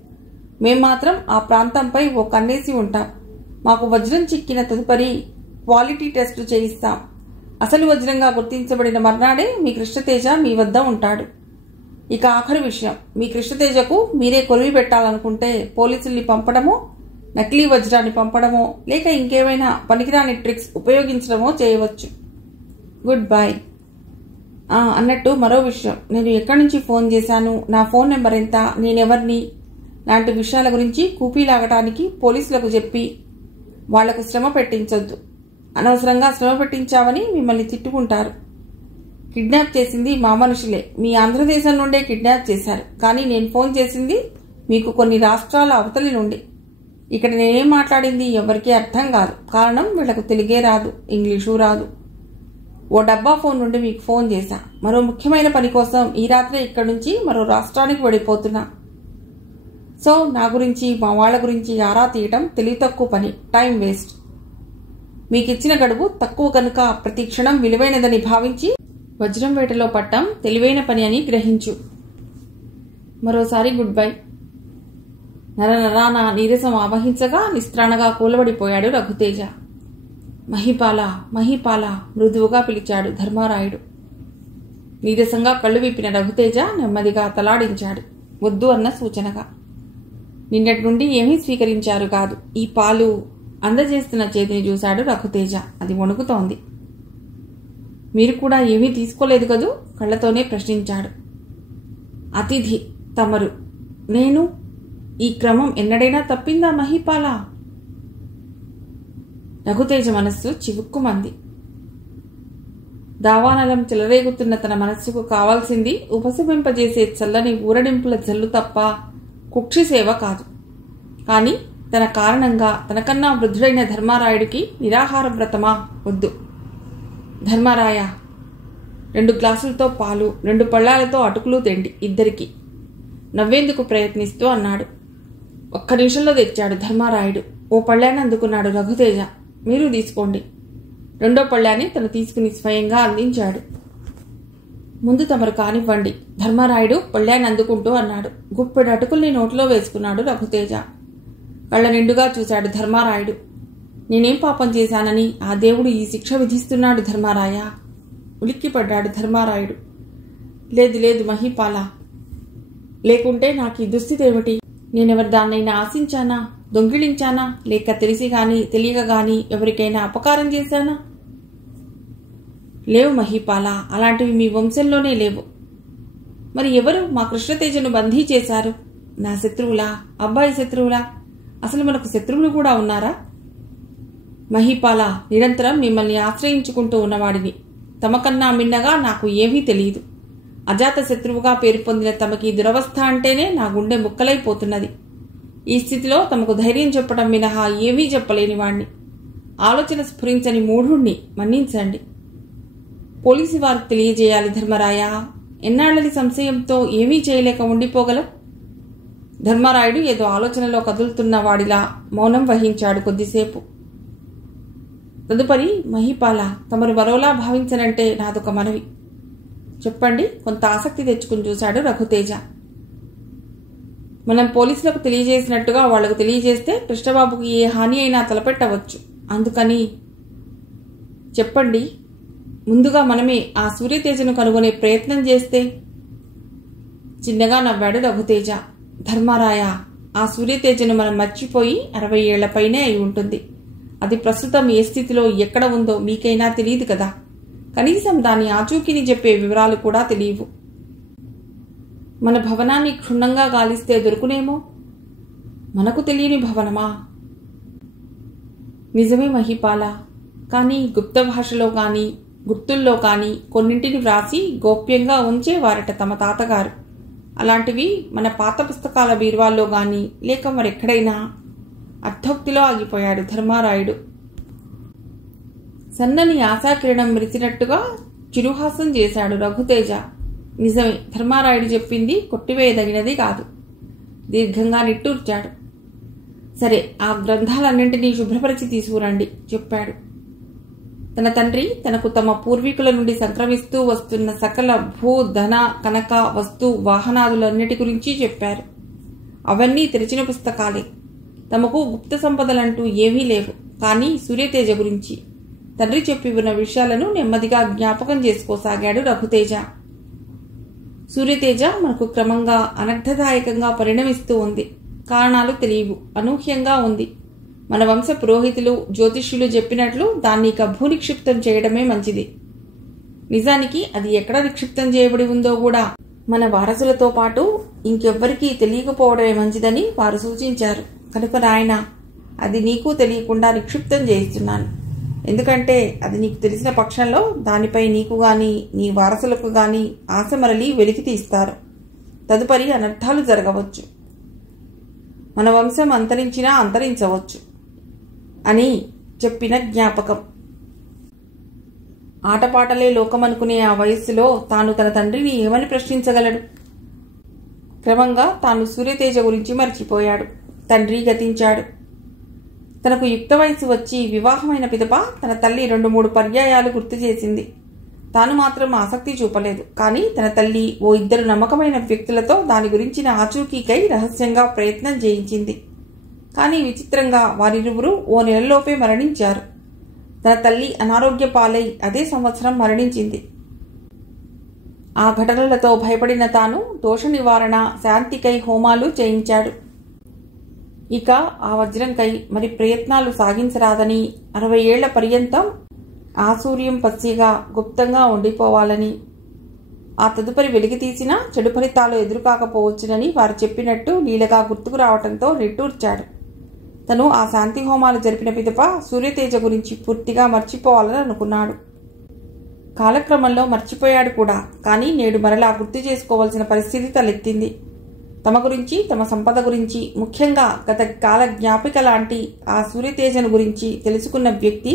మేం మాత్రం ఆ ప్రాంతంపై ఓ కన్నేసి ఉంటాం. మాకు వజ్రం చిక్కిన తదుపరి క్వాలిటీ టెస్ట్ చేయిస్తాం. అసలు వజ్రంగా గుర్తించబడిన మర్నాడే మీ కృష్ణతేజ మీ వద్ద ఉంటాడు. ఇక ఆఖరి విషయం, మీ కృష్ణతేజకు మీరే కొలివి పెట్టాలనుకుంటే పోలీసుల్ని పంపడమో, నకిలీ వజ్రాన్ని పంపడమో, లేక ఇంకేమైనా పనికిరాని ట్రిక్స్ ఉపయోగించడమో చేయవచ్చు. Good bye. అన్నట్టు మరో విషయం, నేను ఎక్కడి నుంచి ఫోన్ చేశాను, నా ఫోన్ నెంబర్ ఎంత, నేనెవరిని లాంటి విషయాల గురించి కూపీలాగటానికి పోలీసులకు చెప్పి వాళ్లకు శ్రమ పెట్టించొద్దు. అనవసరంగా శ్రమ పెట్టించావని మిమ్మల్ని తిట్టుకుంటారు. కిడ్నాప్ చేసింది మా మనుషులే. మీ ఆంధ్రదేశం నుండే కిడ్నాప్ చేశారు. కానీ నేను ఫోన్ చేసింది మీకు కొన్ని రాష్ట్రాల అవతలి నుండి. ఇక్కడ నేనేం మాట్లాడింది ఎవరికీ అర్థం కాదు. కారణం వీళ్లకు తెలుగే రాదు, ఇంగ్లీషు రాదు. ఓ డబ్బా ఫోన్ నుండి మీకు ఫోన్ చేశా. మరో ముఖ్యమైన పని కోసం ఈ రాత్రే ఇక్కడి నుంచి మరో రాష్ట్రానికి వెళ్ళిపోతున్నా. సో నా గురించి, మా వాళ్ల గురించి ఆరా తీయటం తెలివి తక్కువ పని, టైం వేస్ట్. మీకిచ్చిన గడువు తక్కువ కనుక ప్రతి క్షణం విలువైనదని భావించి వజ్రం వేటలో పట్టం తెలివైన పని అని గ్రహించు. మరోసారి గుడ్ బై. నరనరాన నీరసం ఆవహించగా నిస్త్రాణగా కూలబడిపోయాడు రఘుతేజ. మహిపాల, మహిపాల మృదువుగా పిలిచాడు ధర్మారాయుడు. నీరసంగా కళ్ళు విప్పిన రఘుతేజ నెమ్మదిగా తలాడించాడు, వద్దు అన్న సూచనగా. నిన్నటి నుండి ఏమీ స్వీకరించారు కాదు. ఈ పాలు అందజేస్తున్న చేతిని చూశాడు రఘుతేజ. అది వణుకుతోంది. మీరు కూడా ఏమీ తీసుకోలేదు కదూ? కళ్ళతోనే ప్రశ్నించాడు. అతిథి తమరు. నేను? ఈ క్రమం ఎన్నడైనా తప్పిందా మహీపాల? రఘుతేజ మనస్సు చివుక్కుమంది. దావానలం చెలరేగుతున్న తన మనస్సుకు కావాల్సింది ఉపశమింపజేసే చల్లని ఊరడింపుల జల్లు తప్ప కుక్షి సేవ కాదు. కాని తన కారణంగా తనకన్నా వృద్ధుడైన ధర్మారాయుడికి నిరాహార వ్రతమా? వద్దు. ధర్మారాయ, 2 గ్లాసులతో పాలు, 2 పళ్ళాలతో అటుకులు తెండి ఇద్దరికి, నవ్వేందుకు ప్రయత్నిస్తూ అన్నాడు. 1 నిమిషంలో తెచ్చాడు ధర్మారాయుడు. ఓ పళ్ళాన్ని అందుకున్నాడు రఘుతేజ. మీరు తీసుకోండి. 2వ పళ్ళాన్ని తను తీసుకుని స్వయంగా అందించాడు. ముందు తమరు కానివ్వండి, ధర్మారాయుడు పళ్ళాన్ని అందుకుంటూ అన్నాడు. గుప్పెడు అటుకుల్ని నోట్లో వేసుకున్నాడు రఘుతేజ. కళ్ళ నిండుగా చూశాడు ధర్మారాయుడు. నేనేం పాపం చేశానని ఆ దేవుడు ఈ శిక్ష విధిస్తున్నాడు ధర్మారాయ? ఉలిక్కిపడ్డాడు ధర్మారాయుడు. లేదు లేదు మహీపాల, లేకుంటే నాకు ఈ దుస్థితి ఏమిటి? నేనెవరి దాన్నైనా ఆశించానా? దొంగిలించానా? లేక తెలిసి గాని తెలియక గాని ఎవరికైనా అపకారం చేశానా? లేవు మహీపాల, అలాంటివి మీ వంశంలోనే లేవు. మరి ఎవరు మా కృష్ణతేజను బందీ చేశారు? నా శత్రువులా? అబ్బాయి శత్రువులా? అసలు మనకు శత్రువులు కూడా ఉన్నారా? మహీపాల, నిరంతరం మిమ్మల్ని ఆశ్రయించుకుంటూ ఉన్నవాడిని. తమకన్నా మిన్నగా నాకు ఏమీ తెలియదు. అజాత శత్రువుగా పేరు పొందిన తమకి దురవస్థ అంటేనే నా గుండె ముక్కలైపోతున్నది. ఈ స్థితిలో తమకు ధైర్యం చెప్పడం మినహా ఏమీ చెప్పలేని వాణ్ణి. ఆలోచన స్ఫురించని మూఢుణ్ణి. మన్నించండి. పోలీసు వారికి తెలియజేయాలి ధర్మరాయ. ఎన్నాళ్ళది సంశయంతో ఏమీ చేయలేక ఉండిపోగలం? ధర్మరాయుడు ఏదో ఆలోచనలో కదులుతున్న వాడిలా మౌనం వహించాడు కొద్దిసేపు. తదుపరి, మహీపాల, తమరు మరోలా భావించనంటే నాదొక మనవి. చెప్పండి. కొంత ఆసక్తి తెచ్చుకుని చూశాడు రఘుతేజ. మనం పోలీసులకు తెలియజేసినట్టుగా వాళ్లకు తెలియజేస్తే కృష్ణబాబుకి ఏ హాని అయినా తలపెట్టవచ్చు. అందుకని చెప్పండి. ముందుగా మనమే ఆ సూర్యతేజను కనుగొనే ప్రయత్నం చేస్తే? చిన్నగా నవ్వాడు రఘుతేజ. ధర్మారాయ, ఆ సూర్యతేజను మనం మర్చిపోయి 60 ఏళ్ల పైనే అయి ఉంటుంది. అది ప్రస్తుతం ఏ స్థితిలో ఎక్కడ ఉందో మీకైనా తెలియదు కదా. కనీసం దాని ఆచూకీని చెప్పే వివరాలు కూడా తెలియవు. మన భవనాన్ని క్షుణ్ణంగా గాలిస్తే దొరుకునేమో. మనకు తెలియని భవనమా? నిజమే మహీపాల, కానీ గుప్త భాషలో కానీ గుర్తుల్లో కానీ కొన్నింటిని వ్రాసి గోప్యంగా ఉంచేవారట తమ తాతగారు. అలాంటివి మన పాత పుస్తకాల బీరువాల్లో గాని లేక మరెక్కడైనా. అర్థోక్తిలో ఆగిపోయాడు ధర్మారాయుడు. సన్నని ఆశాకిరణం మెరిసినట్టుగా చిరుహాసం చేశాడు రఘుతేజ. నిజమే, ధర్మారాయుడు చెప్పింది కొట్టివేయదగినది కాదు. దీర్ఘంగా నిట్టూర్చాడు. సరే, ఆ గ్రంథాలన్నింటినీ శుభ్రపరిచి తీసుకురండి చెప్పాడు. తన తండ్రి తనకు తమ పూర్వీకుల నుండి సంక్రమిస్తూ వస్తున్న సకల భూ ధన కనక వస్తు వాహనాదులన్నిటి గురించి చెప్పారు. అవన్నీ తెరిచిన పుస్తకాలే. తమకు గుప్త సంపదలంటూ ఏమీ లేవు. కానీ సూర్యతేజ గురించి తండ్రి చెప్పి ఉన్న విషయాలను నెమ్మదిగా జ్ఞాపకం చేసుకోసాగాడు రఘుతేజ. సూర్యతేజ మనకు క్రమంగా అనర్థదాయకంగా పరిణమిస్తూ ఉంది. కారణాలు తెలియవు. అనూహ్యంగా ఉంది. మన వంశ పురోహితులు జ్యోతిష్యులు చెప్పినట్లు దాన్ని ఇక భూనిక్షిప్తం చేయడమే మంచిది. నిజానికి అది ఎక్కడ నిక్షిప్తం చేయబడి ఉందో కూడా మన వారసులతో పాటు ఇంకెవ్వరికీ తెలియకపోవడమే మంచిదని వారు సూచించారు. కనుక నాయన, అది నీకు తెలియకుండా నిక్షిప్తం చేయిస్తున్నాను. ఎందుకంటే అది నీకు తెలిసిన పక్షంలో దానిపై నీకు గాని నీ వారసులకు గాని ఆశ మరలి వెలికి తీస్తారు. తదుపరి అనర్థాలు జరగవచ్చు. మన వంశం అంతరించినా అంతరించవచ్చు అని చెప్పిన జ్ఞాపకం. ఆటపాటలే లోకమనుకునే ఆ వయస్సులో తాను తన తండ్రిని ఏమని ప్రశ్నించగలడు? క్రమంగా తాను సూర్యతేజ గురించి మర్చిపోయాడు. తండ్రి గతించాడు. తనకు యుక్త వయసు వచ్చి వివాహమైన పిదప తన తల్లి 2-3 పర్యాయాలు గుర్తు చేసింది. తాను మాత్రం ఆసక్తి చూపలేదు. కానీ తన తల్లి ఓ 2 నమ్మకమైన వ్యక్తులతో దాని గురించిన ఆచూకీకై రహస్యంగా ప్రయత్నం చేయించింది. కానీ విచిత్రంగా వారిరువురు ఓ నెలలోపే మరణించారు. తన తల్లి అనారోగ్య పాలై అదే సంవత్సరం మరణించింది. ఆ ఘటనలతో భయపడిన తాను దోష నివారణ శాంతికై హోమాలు చేయించాడు. ఇక ఆ వజ్రంకై మరి ప్రయత్నాలు సాగించరాదని 60 ఏళ్ల పర్యంతం ఆసూర్యం పచ్చిగా గుప్తంగా ఉండిపోవాలని, ఆ తదుపరి వెలికి తీసినా చెడు ఫలితాలు ఎదురుకాకపోవచ్చునని వారు చెప్పినట్టు లీలగా గుర్తుకు రావటంతో నిట్టూర్చాడు. తను ఆ శాంతి హోమాలు జరిపిన పిదప సూర్యతేజ గురించి పూర్తిగా మర్చిపోవాలని అనుకున్నాడు. కాలక్రమంలో మర్చిపోయాడు కూడా. కానీ నేడు మరలా గుర్తు చేసుకోవాల్సిన పరిస్థితి తలెత్తింది. తమ గురించి, తమ సంపద గురించి, ముఖ్యంగా గత కాల జ్ఞాపిక లాంటి ఆ సూర్యతేజను గురించి తెలుసుకున్న వ్యక్తి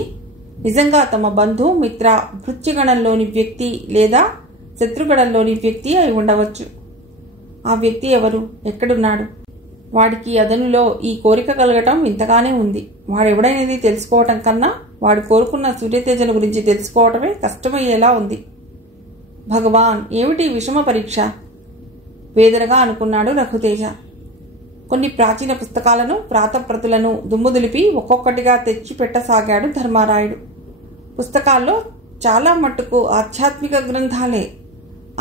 నిజంగా తమ బంధు, మిత్ర, భృత్యగణంలోని వ్యక్తి లేదా శత్రుగణంలోని వ్యక్తి అయి ఉండవచ్చు. ఆ వ్యక్తి ఎవరు? ఎక్కడున్నాడు? వాడికి అదనులో ఈ కోరిక కలగటం వింతగానే ఉంది. వాడెవడైనది తెలుసుకోవటం కన్నా వాడు కోరుకున్న సూర్యతేజను గురించి తెలుసుకోవటమే కష్టమయ్యేలా ఉంది. భగవాన్, ఏమిటి విషమ పరీక్ష? వేదనగా అనుకున్నాడు రఘుతేజ. కొన్ని ప్రాచీన పుస్తకాలను, ప్రాతప్రతులను దుమ్ము దులిపి ఒక్కొక్కటిగా తెచ్చి పెట్టసాగాడు ధర్మారాయుడు. పుస్తకాల్లో చాలా మట్టుకు ఆధ్యాత్మిక గ్రంథాలే.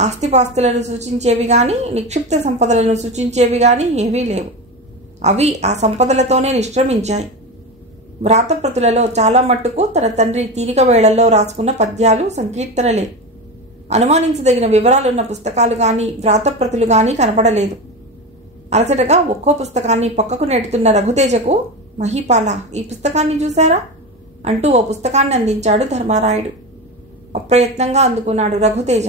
ఆస్తిపాస్తులను సూచించేవి గాని, నిక్షిప్త సంపదలను సూచించేవి గాని ఏవీ లేవు. అవి ఆ సంపదలతోనే నిష్క్రమించాయి. వ్రాతప్రతులలో చాలా మట్టుకు తన తండ్రి తీరిక వేళల్లో రాసుకున్న పద్యాలు, సంకీర్తనలే. అనుమానించదగిన వివరాలున్న పుస్తకాలు గాని, వ్రాతప్రతులు గాని కనపడలేదు. అలసటగా ఒక్కో పుస్తకాన్ని పక్కకు నెడుతున్న రఘుతేజకు, మహీపాల, ఈ పుస్తకాన్ని చూశారా అంటూ ఓ పుస్తకాన్ని అందించాడు ధర్మారాయుడు. అప్రయత్నంగా అందుకున్నాడు రఘుతేజ.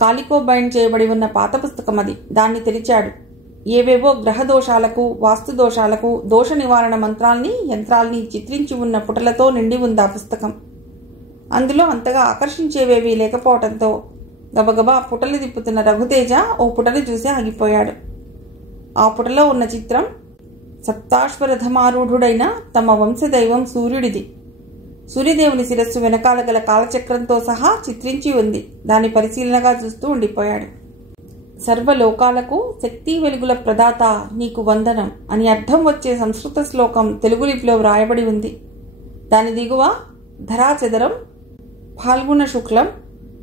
కాలికో బైండ్ చేయబడి ఉన్న పాత పుస్తకం అది. దాన్ని తెరిచాడు. ఏవేవో గ్రహ దోషాలకు, వాస్తు దోషాలకు దోష నివారణ మంత్రాల్ని, యంత్రాల్ని చిత్రించి ఉన్న పుటలతో నిండి ఉంది ఆ పుస్తకం. అందులో అంతగా ఆకర్షించేవేవీ లేకపోవడంతో గబగబా పుటలు తిప్పుతున్న రఘుతేజ ఓ పుటని చూసి ఆగిపోయాడు. ఆ పుటలో ఉన్న చిత్రం సప్తాశ్వరథమారూఢుడైన తమ వంశదైవం సూర్యుడిది. సూర్యదేవుని శిరస్సు వెనకాల గల కాలచక్రంతో సహా చిత్రించి ఉంది. దాని పరిశీలనగా చూస్తూ ఉండిపోయాడు. సర్వలోకాలకు శక్తి వెలుగుల ప్రదాత నీకు వందనం అని అర్థం వచ్చే సంస్కృత శ్లోకం తెలుగు లిపిలో వ్రాయబడి ఉంది. దాని దిగువ ధరాచదరం ఫాల్గుణ శుక్లం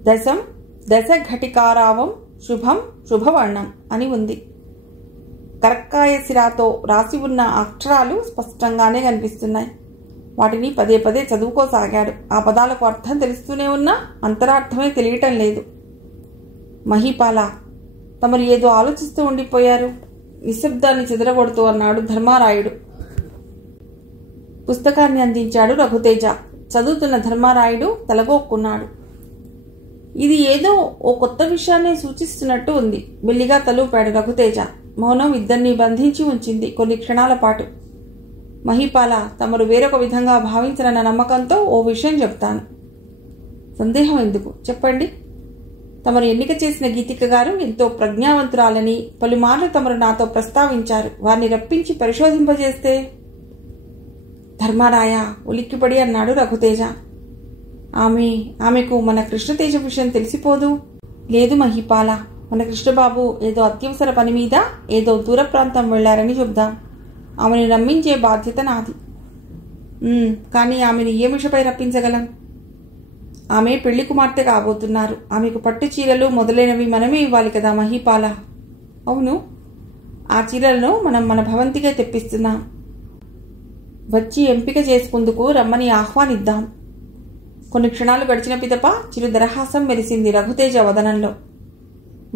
దశం దశ ఘటికారావం శుభం శుభవర్ణం అని ఉంది. కర్కాయ శిరాతో రాసి ఉన్న అక్షరాలు స్పష్టంగానే కనిపిస్తున్నాయి. వాటిని పదే పదే చదువుకోసాగాడు. ఆ పదాలకు అర్థం తెలుస్తూనే ఉన్నా అంతరార్థమే తెలియటం లేదు. మహీపాల, తమరు ఏదో ఆలోచిస్తూ ఉండిపోయారు. నిశ్శబ్దాన్ని చెదరగొడుతూ అన్నాడు ధర్మారాయుడు. పుస్తకాన్ని అందించాడు రఘుతేజ. చదువుతున్న ధర్మారాయుడు తలగొక్కున్నాడు. ఇది ఏదో ఓ కొత్త విషయాన్ని సూచిస్తున్నట్టు ఉంది. మెల్లిగా తలూపాడు రఘుతేజ. మౌనం ఇద్దరినీ బంధించి ఉంచింది కొన్ని క్షణాల పాటు. మహీపాల, తమరు వేరొక విధంగా భావించరన్న నమ్మకంతో ఓ విషయం చెప్తాను. సందేహం ఎందుకు, చెప్పండి. తమరు ఎన్నిక చేసిన గీతిక గారు ఎంతో ప్రజ్ఞావంతురాలని పలుమార్లు తమరు నాతో ప్రస్తావించారు. వారిని రప్పించి పరిశోధింపజేస్తే? ధర్మారాయ ఉలిక్కిపడి అన్నాడు రఘుతేజ. ఆమెకు మన కృష్ణతేజ విషయం తెలిసిపోదు. లేదు మహీపాల, మన కృష్ణబాబు ఏదో అత్యవసర పని మీద ఏదో దూర ప్రాంతం వెళ్లారని చెబుదాం. ఆమెను నమ్మించే బాధ్యత నాది. కానీ ఆమెను ఏ విషపై రప్పించగలం? ఆమె పెళ్లి కుమార్తె కాబోతున్నారు. ఆమెకు పట్టు చీరలు మొదలైనవి మనమే ఇవ్వాలి కదా మహీపాల. అవును, ఆ చీరలను మనం మన భవంతిగా తెప్పిస్తున్నాం. వచ్చి ఎంపిక చేసుకుందుకు రమ్మని ఆహ్వానిద్దాం. కొన్ని క్షణాలు గడిచిన పిదప చిరు దరహాసం మెరిసింది రఘుతేజ వదనంలో.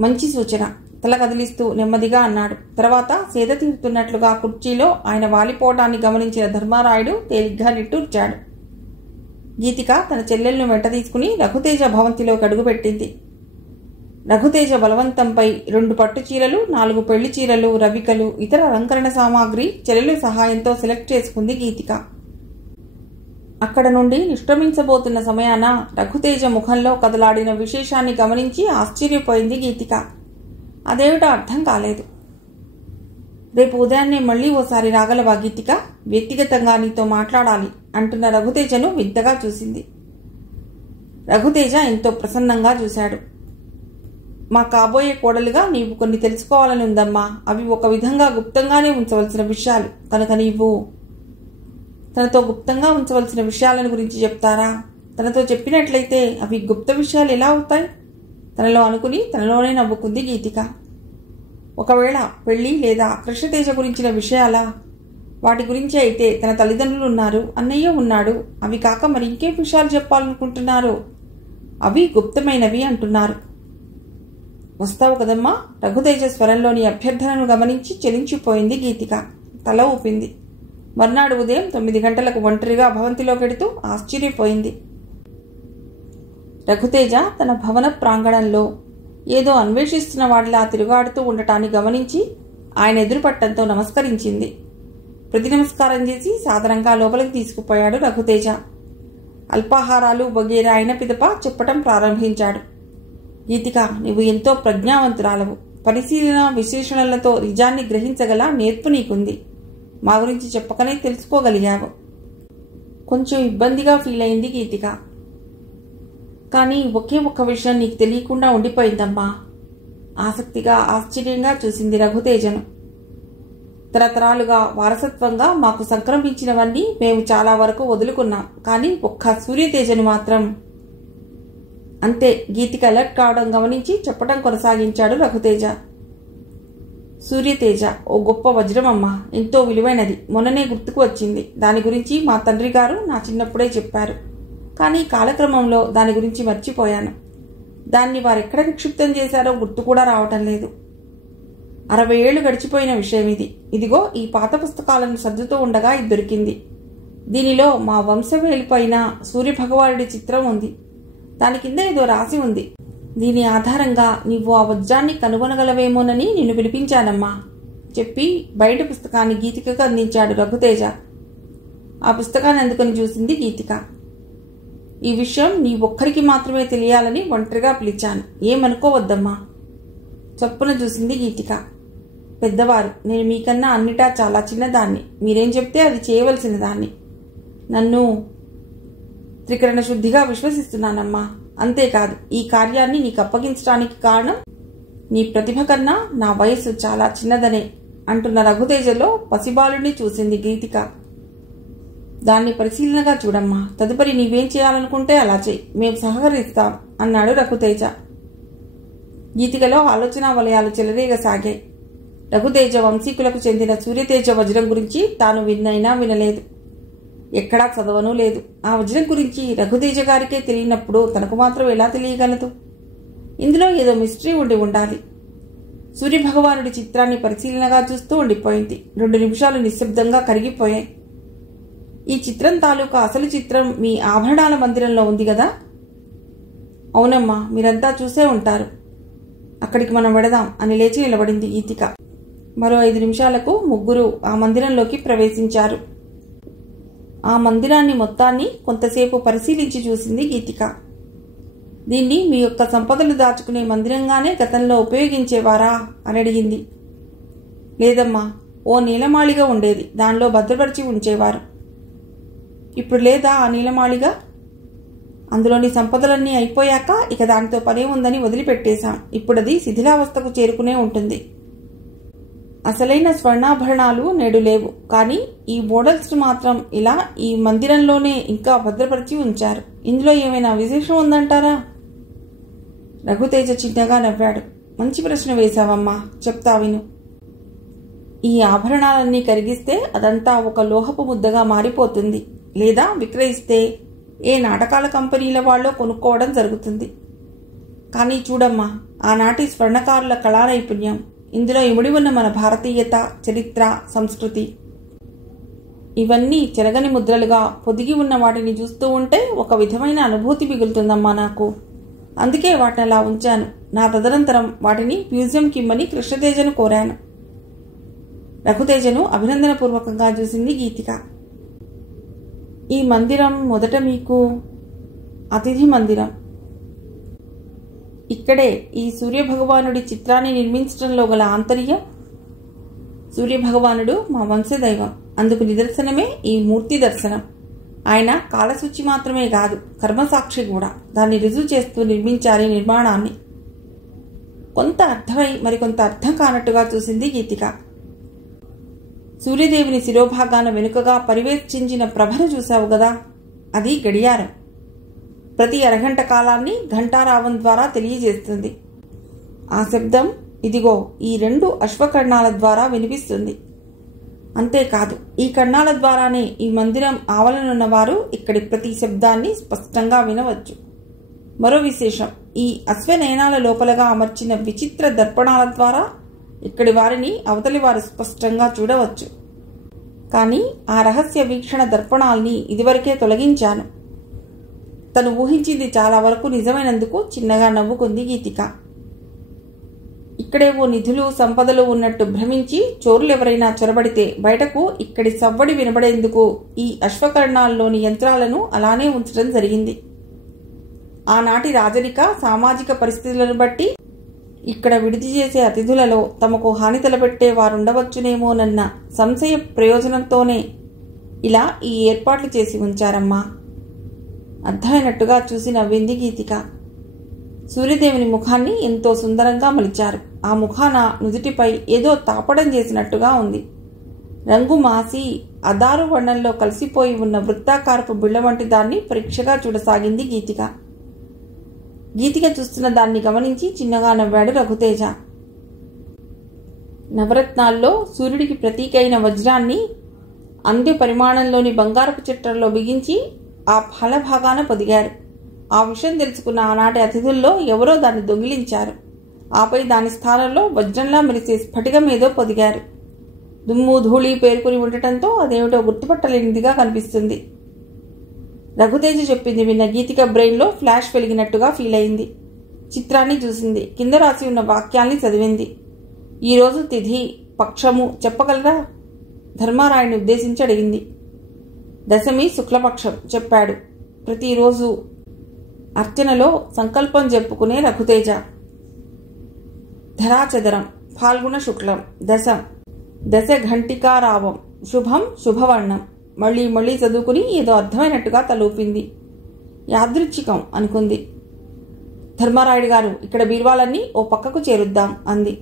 మంచి సూచన, తల కదిలిస్తూ నెమ్మదిగా అన్నాడు. తర్వాత సేద తీరుతున్నట్లుగా కుర్చీలో ఆయన వాలిపోవటాన్ని గమనించిన ధర్మారాయుడు తేలిగ్గా నిట్టూర్చాడు. గీతిక తన చెల్లెలను వెంట తీసుకుని రఘుతేజ భవంతిలోకి అడుగుపెట్టింది. రఘుతేజ బలవంతంపై 2 పట్టు చీరలు, 4 పెళ్లి చీరలు, రవికలు, ఇతర అలంకరణ సామాగ్రి చెల్లెలు సహాయంతో సెలెక్ట్ చేసుకుంది గీతిక. అక్కడ నుండి నిష్క్రమించబోతున్న సమయాన రఘుతేజ ముఖంలో కదలాడిన విశేషాన్ని గమనించి ఆశ్చర్యపోయింది గీతిక. అదేమిటో అర్థం కాలేదు. రేపు ఉదయాన్నే మళ్లీ ఓసారి రాగలవా గీతిక? వ్యక్తిగతంగా నీతో మాట్లాడాలి అంటున్న రఘుతేజను వింతగా చూసింది. రఘుతేజ ఎంతో ప్రసన్నంగా చూశాడు. మా కాబోయే కోడలుగా నీవు కొన్ని తెలుసుకోవాలని ఉందమ్మా. అవి ఒక విధంగా గుప్తంగానే ఉంచవలసిన విషయాలు కనుక నీవు తనతో గుప్తంగా ఉంచవలసిన విషయాలను గురించి చెప్తారా? తనతో చెప్పినట్లయితే అవి గుప్త విషయాలు ఎలా అవుతాయి? తనలో అనుకుని తనలోనే నవ్వుకుంది గీతిక. ఒకవేళ పెళ్లి లేదా కృష్ణతేజ గురించిన విషయాలా? వాటి గురించి అయితే తన తల్లిదండ్రులు ఉన్నారు, అన్నయ్య ఉన్నాడు. అవి కాక మరి ఇంకేం విషయాలు చెప్పాలనుకుంటున్నారు? అవి గుప్తమైనవి అంటున్నారు. వస్తావు కదమ్మా? రఘుతేజ స్వరంలోని అభ్యర్థనను గమనించి చెలించిపోయింది గీతిక. తల ఊపింది. మర్నాడు ఉదయం 9 గంటలకు ఒంటరిగా భవంతిలోకెడుతూ ఆశ్చర్యపోయింది. రఘుతేజ తన భవన ప్రాంగణంలో ఏదో అన్వేషిస్తున్న వాడిలా తిరుగాడుతూ ఉండటాన్ని గమనించి ఆయన ఎదురుపట్టంతో నమస్కరించింది. ప్రతి నమస్కారం చేసి సాదరంగా లోపలికి తీసుకుపోయాడు రఘుతేజ. అల్పాహారాలు వగేరా అయిన పిదప చెప్పటం ప్రారంభించాడు. గీతిక, నీవు ఎంతో ప్రజ్ఞావంతురాలవు. పరిశీలన విశ్లేషణలతో నిజాన్ని గ్రహించగల నేర్పు నీకుంది. మా గురించి చెప్పకనే తెలుసుకోగలిగావు. కొంచెం ఇబ్బందిగా ఫీల్ అయింది గీతిక. కానీ ఒకే ఒక్క విషయం నీకు తెలియకుండా ఉండిపోయిందమ్మా. ఆసక్తిగా ఆశ్చర్యంగా చూసింది రఘుతేజను. తరతరాలుగా వారసత్వంగా మాకు సంక్రమించినవన్నీ మేము చాలా వరకు వదులుకున్నాం. కానీ ఒక్క సూర్యతేజను మాత్రం. అంతే. గీతిక అలర్ట్ కావడం గమనించి చెప్పడం కొనసాగించాడు రఘుతేజ. సూర్యతేజ ఓ గొప్ప వజ్రమమ్మా, ఎంతో విలువైనది. మొన్ననే గుర్తుకు వచ్చింది. దాని గురించి మా తండ్రి గారు నా చిన్నప్పుడే చెప్పారు. కానీ కాలక్రమంలో దాని గురించి మర్చిపోయాను. దాన్ని వారెక్కడ నిక్షిప్తం చేశారో గుర్తు కూడా రావటం లేదు. 60 ఏళ్లు గడిచిపోయిన విషయం ఇది. ఇదిగో ఈ పాత పుస్తకాలను సర్దుతూ ఉండగా ఇది దొరికింది. దీనిలో మా వంశవేలిపైన సూర్యభగవానుడి చిత్రం ఉంది. దాని కింద ఏదో రాసి ఉంది. దీని ఆధారంగా నీవు ఆ వజ్రాన్ని కనుగొనగలవేమోనని నిన్ను పిలిపించానమ్మా చెప్పి బయట పుస్తకాన్ని గీతికకు అందించాడు రఘుతేజ. ఆ పుస్తకాన్ని అందుకొని చూసింది గీతిక. ఈ విషయం నీ ఒక్కరికి మాత్రమే తెలియాలని ఒంటరిగా పిలిచాను. ఏమనుకోవద్దమ్మా. చప్పున చూసింది గీతిక. పెద్దవారు, నేను మీకన్నా అన్నిటా చాలా చిన్నదాన్ని. మీరేం చెప్తే అది చేయవలసిన దాన్ని. నన్ను త్రికరణ శుద్ధిగా విశ్వసిస్తున్నానమ్మా. అంతేకాదు, ఈ కార్యాన్ని నీకు అప్పగించడానికి కారణం నీ ప్రతిభ కన్నా నా వయస్సు చాలా చిన్నదనే అంటున్న రఘుతేజలో పసిబాలుడిని చూసింది గీతిక. దాన్ని పరిశీలనగా చూడమ్మా. తదుపరి నీవేం చేయాలనుకుంటే అలా చెయ్యి. మేము సహకరిస్తాం అన్నాడు రఘుతేజ. గీతికలో ఆలోచనా వలయాలు చెలరేగసాగాయి. రఘుతేజ వంశీకులకు చెందిన సూర్యతేజ వజ్రం గురించి తాను విన్నైనా వినలేదు. ఎక్కడా చదవనూ లేదు. ఆ వజ్రం గురించి రఘుతేజ గారికే తెలియనప్పుడు తనకు మాత్రం ఎలా తెలియగలదు? ఇందులో ఏదో మిస్టరీ ఉండి ఉండాలి. సూర్యభగవానుడి చిత్రాన్ని పరిశీలనగా చూస్తూ ఉండిపోయింది. 2 నిమిషాలు నిశ్శబ్దంగా కరిగిపోయాయి. ఈ చిత్రం తాలూకా అసలు చిత్రం మీ ఆభరణాల మందిరంలో ఉంది కదా? అవునమ్మా, మీరంతా చూసే ఉంటారు. అక్కడికి మనం వెడదాం అని లేచి నిలబడింది గీతిక. మరో 5 నిమిషాలకు ముగ్గురు ఆ మందిరంలోకి ప్రవేశించారు. ఆ మందిరాన్ని మొత్తాన్ని కొంతసేపు పరిశీలించి చూసింది గీతిక. దీన్ని మీ యొక్క సంపదలు దాచుకునే మందిరంగానే గతంలో ఉపయోగించేవారా అని అడిగింది. లేదమ్మా, ఓ నీలమాళిగా ఉండేది. దానిలో భద్రపరిచి ఉంచేవారు. ఇప్పుడు లేదా ఆ నీలమాళిగా? అందులోని సంపదలన్నీ అయిపోయాక ఇక దానితో పనే ఉందని వదిలిపెట్టేశాం. ఇప్పుడది శిథిలావస్థకు చేరుకునే ఉంటుంది. అసలైన స్వర్ణాభరణాలు నేడు లేవు. కానీ ఈ మోడల్స్ మాత్రం ఇలా ఈ మందిరంలోనే ఇంకా భద్రపరిచి ఉంచారు. ఇందులో ఏమైనా విశేషం ఉందంటారా? రఘుతేజ చిన్నగా నవ్వాడు. మంచి ప్రశ్న వేశావమ్మా, చెప్తా విను. ఈ ఆభరణాలన్నీ కరిగిస్తే అదంతా ఒక లోహపు ముద్దగా మారిపోతుంది. లేదా విక్రయిస్తే ఏ నాటకాల కంపెనీల వాళ్ళో కొనుక్కోవడం జరుగుతుంది. కానీ చూడమ్మా, ఆనాటి స్వర్ణకారుల కళా నైపుణ్యం, ఇందులో ఇమిడి ఉన్న మన భారతీయత, చరిత్ర, సంస్కృతి, ఇవన్నీ చెరగని ముద్రలుగా పొదిగి ఉన్న వాటిని చూస్తూ ఉంటే ఒక విధమైన అనుభూతి మిగులుతుందమ్మా నాకు. అందుకే వాటిని అలా ఉంచాను. నా తదనంతరం వాటిని మ్యూజియంకి ఇమ్మని కృష్ణతేజను కోరాను. రఘుతేజను అభినందనపూర్వకంగా చూసింది గీతిక. ఈ మందిరం మొదట మీకు అతిథి మందిరం. ఇక్కడే ఈ సూర్యభగవానుడి చిత్రాన్ని నిర్మించడంలో గల ఆంతర్యం. సూర్యభగవానుడు మా వంశదైవం. అందుకు నిదర్శనమే ఈ మూర్తి దర్శనం. ఆయన కాలసూచి మాత్రమే కాదు, కర్మసాక్షి కూడా. దాన్ని రుజువు చేస్తూ నిర్మించారు ఈ నిర్మాణాన్ని. కొంత అర్థమై మరికొంత అర్థం కానట్టుగా చూసింది గీతిక. సూర్యదేవుని శిరోభాగాన వెనుకగా పరివేక్షించిన ప్రభను చూశావు గదా, అది గడియారం. ప్రతి అరగంట కాలాన్ని ఘంటారావం ద్వారా తెలియజేస్తుంది. ఆ శబ్దం ఇదిగో ఈ 2 అశ్వకర్ణాల ద్వారా వినిపిస్తుంది. అంతేకాదు ఈ కర్ణాల ద్వారానే ఈ మందిరం ఆవలనున్నవారు ఇక్కడి ప్రతి శబ్దాన్ని స్పష్టంగా వినవచ్చు. మరో విశేషం, ఈ అశ్వనయనాల లోపలగా అమర్చిన విచిత్ర దర్పణాల ద్వారా ఇక్కడి వారిని అవతలి వారు స్పష్టంగా చూడవచ్చు. కానీ ఆ రహస్య వీక్షణ దర్పణాల్ని ఇదివరకే తొలగించాను. తను ఊహించింది చాలా వరకు నిజమైనందుకు చిన్నగా నవ్వుకుంది గీతిక. ఇక్కడేవో నిధులు సంపదలు ఉన్నట్టు భ్రమించి చోరులెవరైనా చొరబడితే బయటకు ఇక్కడి సవ్వడి వినబడేందుకు ఈ అశ్వకర్ణాల్లోని యంత్రాలను అలానే ఉంచడం జరిగింది. ఆనాటి రాజరిక సామాజిక పరిస్థితులను బట్టి ఇక్కడ విడిది చేసే అతిథులలో తమకు హాని తలపెట్టే వారుండవచ్చునేమోనన్న సంశయ ప్రయోజనంతోనే ఇలా ఈ ఏర్పాట్లు చేసి ఉంచారమ్మా. అర్థమైనట్టుగా చూసి నవ్వింది గీతిక. సూర్యదేవుని ముఖాన్ని ఎంతో సుందరంగా మలిచారు. ఆ ముఖాన నుదుటిపై ఏదో తాపడం చేసినట్టుగా ఉంది. రంగు మాసి అదారు వర్ణంలో కలిసిపోయి ఉన్న వృత్తాకారపు బిళ్ళ వంటి దాన్ని పరీక్షగా చూడసాగింది గీతిక. గీతిక చూస్తున్న దాన్ని గమనించి చిన్నగా నవ్వాడు రఘుతేజ. నవరత్నాల్లో సూర్యుడికి ప్రతీకైన వజ్రాన్ని అంత్య పరిమాణంలోని బంగారపు చిట్టంలో బిగించి ఆ ఫలభాగాన పొదిగారు. ఆ విషయం తెలుసుకున్న ఆనాటి అతిథుల్లో ఎవరో దాన్ని దొంగిలించారు. ఆపై దాని స్థానంలో వజ్రంలా మెరిసే స్ఫటికం ఏదో పొదిగారు. దుమ్ము ధూళి పేరుకుని ఉండటంతో అదేమిటో గుర్తుపట్టలేనిదిగా కనిపిస్తుంది. రఘుతేజ చెప్పింది విన్న గీతిక బ్రెయిన్లో ఫ్లాష్ వెలిగినట్టుగా ఫీల్ అయింది. చిత్రాన్ని చూసింది. కింద రాసి ఉన్న వాక్యాల్ని చదివింది. ఈరోజు తిథి పక్షము చెప్పగలరా? ధర్మారాయుని ఉద్దేశించి అడిగింది. దశమి శుక్లపక్షం చెప్పాడు. ప్రతిరోజు అర్చనలో సంకల్పం చెప్పుకునే రఘుతేజ. ధరాచదరం ఫాల్గుణ శుక్లం దశం దశ ఘంటికారావం శుభం శుభవర్ణం. మళ్ళీ మళ్ళీ చదువుకుని ఏదో అర్థమైనట్టుగా తలూపింది. యాదృచ్ఛికం అనుకుంది. ధర్మారాయుడు గారు, ఇక్కడ బీర్వాలన్నీ ఓ పక్కకు చేరుద్దాం అంది.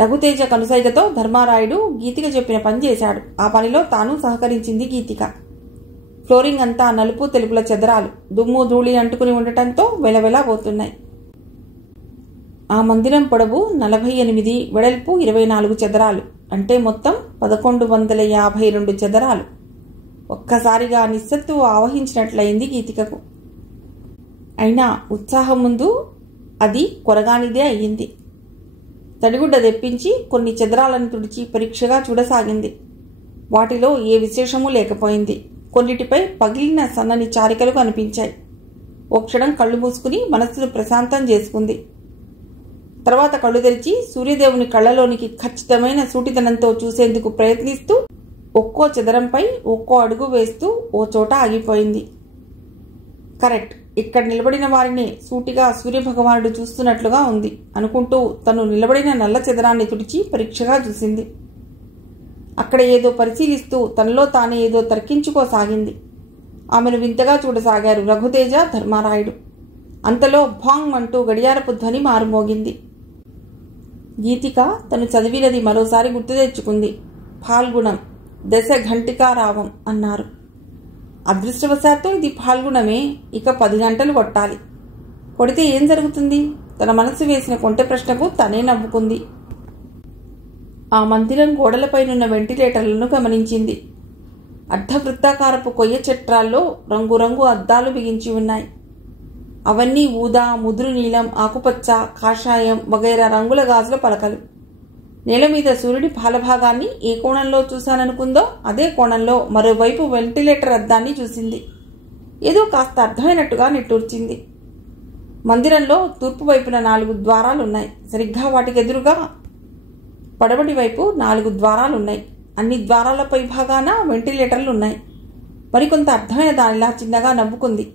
రఘుతేజ కనుసైగతో ధర్మారాయుడు గీతిక చెప్పిన పని చేశాడు. ఆ పనిలో తాను సహకరించింది గీతిక. ఫ్లోరింగ్ అంతా నలుపు తెలుపుల చెదరాలు దుమ్ము ధూళి అంటుకుని ఉండటంతో వెలవెలా పోతున్నాయి. ఆ మందిరం పొడవు 48, వెడల్పు 24 చదరాలు, అంటే మొత్తం 1152 చదరాలు. ఒక్కసారిగా నిస్సత్తువ ఆవహించినట్లయింది గీతికకు. అయినా ఉత్సాహం ముందు అది కొరగానిదే అయ్యింది. తడిగుడ్డ తెప్పించి కొన్ని చదరాలను తుడిచి పరీక్షగా చూడసాగింది. వాటిలో ఏ విశేషమూ లేకపోయింది. కొన్నిటిపై పగిలిన సన్నని చారికలు కనిపించాయి. ఓ క్షణం కళ్ళు మూసుకుని మనస్సును ప్రశాంతం చేసుకుంది. తర్వాత కళ్ళు తెరిచి సూర్యదేవుని కళ్ళలోనికి ఖచ్చితమైన సూటిదనంతో చూసేందుకు ప్రయత్నిస్తూ ఒక్కో చదరంపై ఒక్కో అడుగు వేస్తూ ఓ చోట ఆగిపోయింది. కరెక్ట్, ఇక్కడ నిలబడిన వారిని సూటిగా సూర్యభగవానుడు చూస్తున్నట్లుగా ఉంది అనుకుంటూ తను నిలబడిన నల్ల చదరాన్ని తుడిచి పరీక్షగా చూసింది. అక్కడ ఏదో పరిశీలిస్తూ తనలో తానే ఏదో తర్కించుకోసాగింది. ఆమెను వింతగా చూడసాగారు రఘుతేజ, ధర్మారాయుడు. అంతలో భాంగ్ అంటూ గడియారపు ధ్వని మారుమోగింది. గీతిక తను చదివినది మరోసారి గుర్తు తెచ్చుకుంది. ఫాల్గుణం దశ ఘంటికారావం అన్నారు. అదృష్టవశాత్తు ఇది ఫాల్గుణమే. ఇక 10 గంటలు కొట్టాలి. కొడితే ఏం జరుగుతుంది? తన మనసు వేసిన కొంటె ప్రశ్నకు తనే నవ్వుకుంది. ఆ మందిరం గోడలపైనున్న వెంటిలేటర్లను గమనించింది. అర్ధవృత్తాకారపు కొయ్య చట్రాల్లో రంగురంగు అద్దాలు బిగించి ఉన్నాయి. అవన్నీ ఊదా, ముదురు నీలం, ఆకుపచ్చ, కాషాయం వగైరా రంగుల గాజుల పలకలు. నేల మీద సూర్యుడి పాలభాగాన్ని ఏ కోణంలో చూశాననుకుందో అదే కోణంలో మరోవైపు వెంటిలేటర్ అద్దాన్ని చూసింది. ఏదో కాస్త అర్థమైనట్టుగా నిట్టూర్చింది. మందిరంలో తూర్పు వైపున 4 ద్వారాలున్నాయి. సరిగ్గా వాటికెదురుగా పడమటి వైపు 4 ద్వారాలున్నాయి. అన్ని ద్వారాలపై భాగాన వెంటిలేటర్లున్నాయి. మరికొంత అర్థమైన దానిలా చిన్నగా నవ్వుకుంది.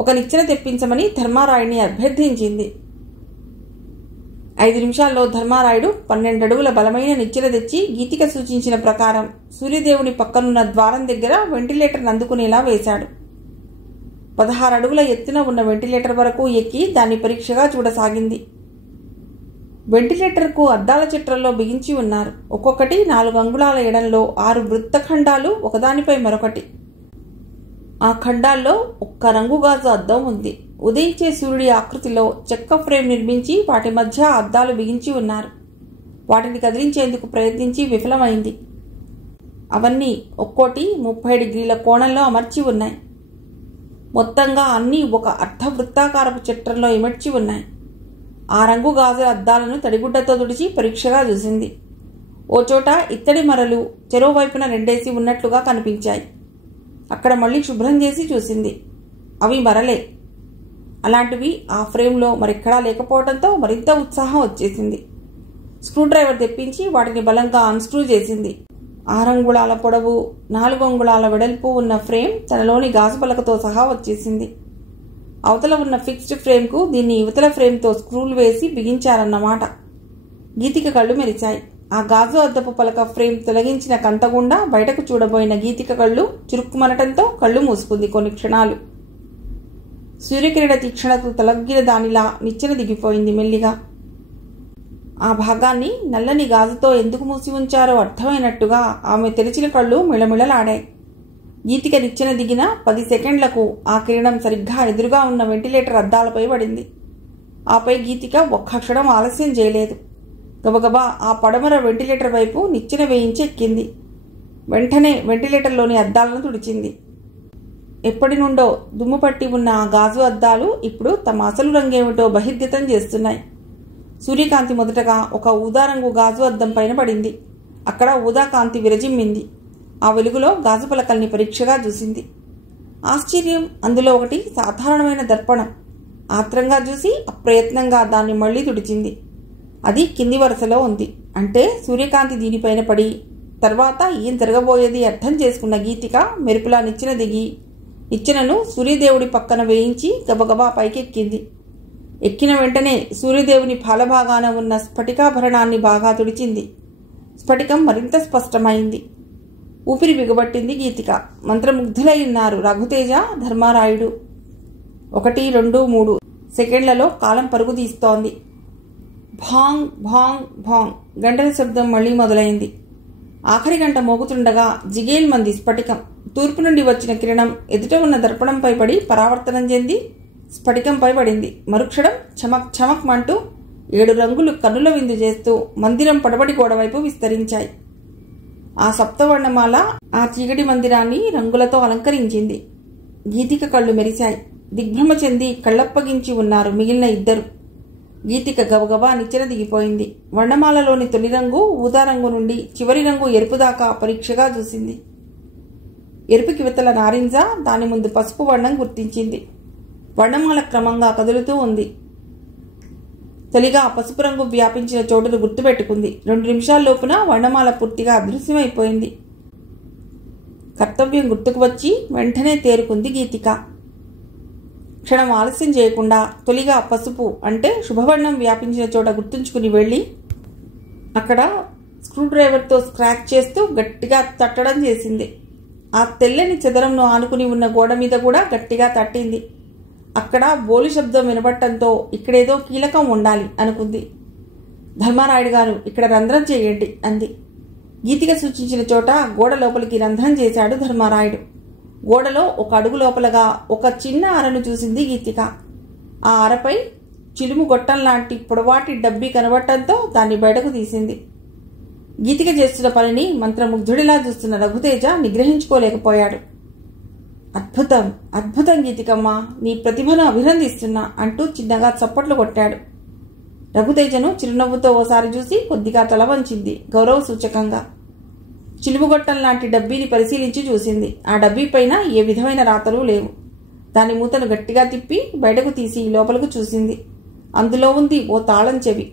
ఒక నిచ్చెన తెప్పించమని ధర్మారాయుడిని అభ్యర్థించింది. 5 నిమిషాల్లో ధర్మారాయుడు 12 అడుగుల బలమైన నిచ్చెన తెచ్చి గీతిక సూచించిన ప్రకారం సూర్యదేవుని పక్కనున్న ద్వారం దగ్గర వెంటిలేటర్ను అందుకునేలా వేశాడు. 16 అడుగుల ఎత్తున ఉన్న వెంటిలేటర్ వరకు ఎక్కి దాన్ని పరీక్షగా చూడసాగింది. వెంటిలేటర్కు అద్దాల చిత్రంలో బిగించి ఉన్నారు. ఒక్కొక్కటి 4 అంగుళాల ఎడంలో 6 వృత్తఖండాలు ఒకదానిపై మరొకటి. ఆ ఖండాల్లో ఒక్క రంగుగాజు అద్దం ఉంది. ఉదయించే సూర్యుడి ఆకృతిలో చెక్క ఫ్రేమ్ నిర్మించి వాటి మధ్య అద్దాలు బిగించి ఉన్నారు. వాటిని కదిలించేందుకు ప్రయత్నించి విఫలమైంది. అవన్నీ ఒక్కోటి 30 డిగ్రీల కోణంలో అమర్చి ఉన్నాయి. మొత్తంగా అన్నీ ఒక అర్ధవృత్తాకారపు చిత్రంలో ఇమర్చి ఉన్నాయి. ఆ రంగు గాజుల అద్దాలను తడిగుడ్డతో తుడిచి పరీక్షగా చూసింది. ఓ చోట ఇత్తడి మరలు చెరోవైపున రెండేసి ఉన్నట్లుగా కనిపించాయి. అక్కడ మళ్ళీ శుభ్రం చేసి చూసింది. అవి మరలే. అలాంటివి ఆ ఫ్రేమ్లో మరెక్కడా లేకపోవడంతో మరింత ఉత్సాహం వచ్చేసింది. స్క్రూడ్రైవర్ తెప్పించి వాటిని బలంగా అన్స్క్రూ చేసింది. 6 అంగుళాల పొడవు 4 అంగుళాల వెడల్పు ఉన్న ఫ్రేమ్ తనలోని గాజు పలకతో సహా వచ్చేసింది. అవతల ఉన్న ఫిక్స్డ్ ఫ్రేమ్కు దీన్ని యువతల ఫ్రేమ్తో స్క్రూలు వేసి బిగించారన్నమాట. గీతిక కళ్ళు మెరిచాయి. ఆ గాజు అద్దపు పలక ఫ్రేమ్ తొలగించిన కంతగుండా బయటకు చూడబోయిన గీతిక కళ్ళు చురుక్కుమనటంతో కళ్ళు మూసుకుంది. కొన్ని క్షణాలు సూర్యకిరణ తీక్షణకు తలగ్గిన దానిలా నిచ్చెన దిగిపోయింది. మెల్లిగా ఆ భాగాన్ని నల్లని గాజుతో ఎందుకు మూసి ఉంచారో అర్థమైనట్టుగా ఆమె తెరిచిన కళ్ళు మిళమిళలాడాయి. గీతిక నిచ్చెన దిగిన 10 సెకండ్లకు ఆ కిరణం సరిగ్గా ఎదురుగా ఉన్న వెంటిలేటర్ అద్దాలపై పడింది. ఆపై గీతిక ఒక్క క్షణం ఆలస్యం చేయలేదు. గబగబా ఆ పడమర వెంటిలేటర్ వైపు నిచ్చెన వేయించి ఎక్కింది. వెంటనే వెంటిలేటర్లోని అద్దాలను తుడిచింది. ఎప్పటి నుండో దుమ్ము పట్టి ఉన్న ఆ గాజు అద్దాలు ఇప్పుడు తమ అసలు రంగేమిటో బహిర్గతం చేస్తున్నాయి. సూర్యకాంతి మొదటగా ఒక ఊదారంగు గాజు అద్దం పైన పడింది. అక్కడ ఊదాకాంతి విరజిమ్మింది. ఆ వెలుగులో గాజు పలకల్ని పరీక్షగా చూసింది. ఆశ్చర్యం! అందులో ఒకటి సాధారణమైన దర్పణం. ఆత్రంగా చూసి అప్రయత్నంగా దాన్ని మళ్లీ తుడిచింది. అది కింది వరుసలో ఉంది. అంటే సూర్యకాంతి దీనిపైన పడి తర్వాత ఏం జరగబోయేది అర్థం చేసుకున్న గీతిక మెరుపులా నిచ్చెన దిగి నిచ్చెనను సూర్యదేవుడి పక్కన వేయించి గబగబా పైకెక్కింది. ఎక్కిన వెంటనే సూర్యదేవుని ఫాలభాగాన ఉన్న స్ఫటికాభరణాన్ని బాగా తుడిచింది. స్ఫటికం మరింత స్పష్టమైంది. ఊపిరి బిగబట్టింది గీతిక. మంత్రముగ్ధులై ఉన్నారు రఘుతేజ, ధర్మారాయుడు. 1, 2, 3 సెకండ్లలో కాలం పరుగు తీస్తోంది. భాంగ్ భాంగ్ భాంగ్ గంటల శబ్దం మళ్లీ మొదలైంది. ఆఖరి గంట మోగుతుండగా జిగేల్ మంది స్ఫటికం. తూర్పు నుండి వచ్చిన కిరణం ఎదుట ఉన్న దర్పణంపై పడి పరావర్తనం చెంది స్ఫటికంపై పడింది. మరుక్షణం చమక్ చమక్ మంటూ 7 రంగులు కన్నుల విందు చేస్తూ మందిరం పడబడి గోడవైపు విస్తరించాయి. ఆ సప్తవర్ణమాల ఆ చీకటి మందిరాన్ని రంగులతో అలంకరించింది. గీతిక కళ్ళు మెరిశాయి. దిగ్భ్రమ చెంది కళ్ళప్పగించి ఉన్నారు మిగిలిన 2. గీతిక గబగబా నిచ్చెన దిగిపోయింది. వర్ణమాలలోని తొలి రంగు ఊదారంగు నుండి చివరి రంగు ఎరుపు దాకా పరీక్షగా చూసింది. ఎరుపుకి యువతల నారింజ, దాని ముందు పసుపు వర్ణం గుర్తించింది. వర్ణమాల క్రమంగా కదులుతూ ఉంది. తొలిగా పసుపు రంగు వ్యాపించిన చోటును గుర్తుపెట్టుకుంది. 2 నిమిషాల లోపున వర్ణమాల పూర్తిగా అదృశ్యమైపోయింది. కర్తవ్యం గుర్తుకు వచ్చి వెంటనే తేరుకుంది గీతిక. క్షణం ఆలస్యం చేయకుండా తొలిగా పసుపు అంటే శుభవర్ణం వ్యాపించిన చోట గుర్తుంచుకుని వెళ్ళి అక్కడ స్క్రూడ్రైవర్తో స్క్రాచ్ చేస్తూ గట్టిగా తట్టడం చేసింది. ఆ తెల్లని చదరంను ఆనుకుని ఉన్న గోడ మీద కూడా గట్టిగా తట్టింది. అక్కడ బోలు శబ్దం వినబట్టంతో ఇక్కడేదో కీలకం ఉండాలి అనుకుంది. ధర్మారాయుడు గారు, ఇక్కడ రంధ్రం చేయండి అంది. గీతిక సూచించిన చోట గోడ లోపలికి రంధ్రం చేశాడు ధర్మారాయుడు. గోడలో 1 అడుగు లోపలగా ఒక చిన్న అరను చూసింది గీతిక. ఆ అరపై చిలుము గొట్టం లాంటి పొడవాటి డబ్బి కనబట్టంతో దాన్ని బయటకు తీసింది. గీతిక చేస్తున్న పనిని మంత్రముగ్ధుడిలా చూస్తున్న రఘుతేజ నిగ్రహించుకోలేకపోయాడు. అద్భుతం, అద్భుతం గీతికమ్మ, నీ ప్రతిభను అభినందిస్తున్నా అంటూ చిన్నగా చప్పట్లు కొట్టాడు. రఘుతేజను చిరునవ్వుతో ఓసారి చూసి కొద్దిగా తల వంచింది గౌరవ సూచకంగా. చిలుముగొట్టం లాంటి డబ్బీని పరిశీలించి చూసింది. ఆ డబ్బీ పైన ఏ విధమైన రాతలు లేవు. దాని మూతను గట్టిగా తిప్పి బయటకు తీసి లోపలకు చూసింది. అందులో ఉంది ఓ తాళం చెవి.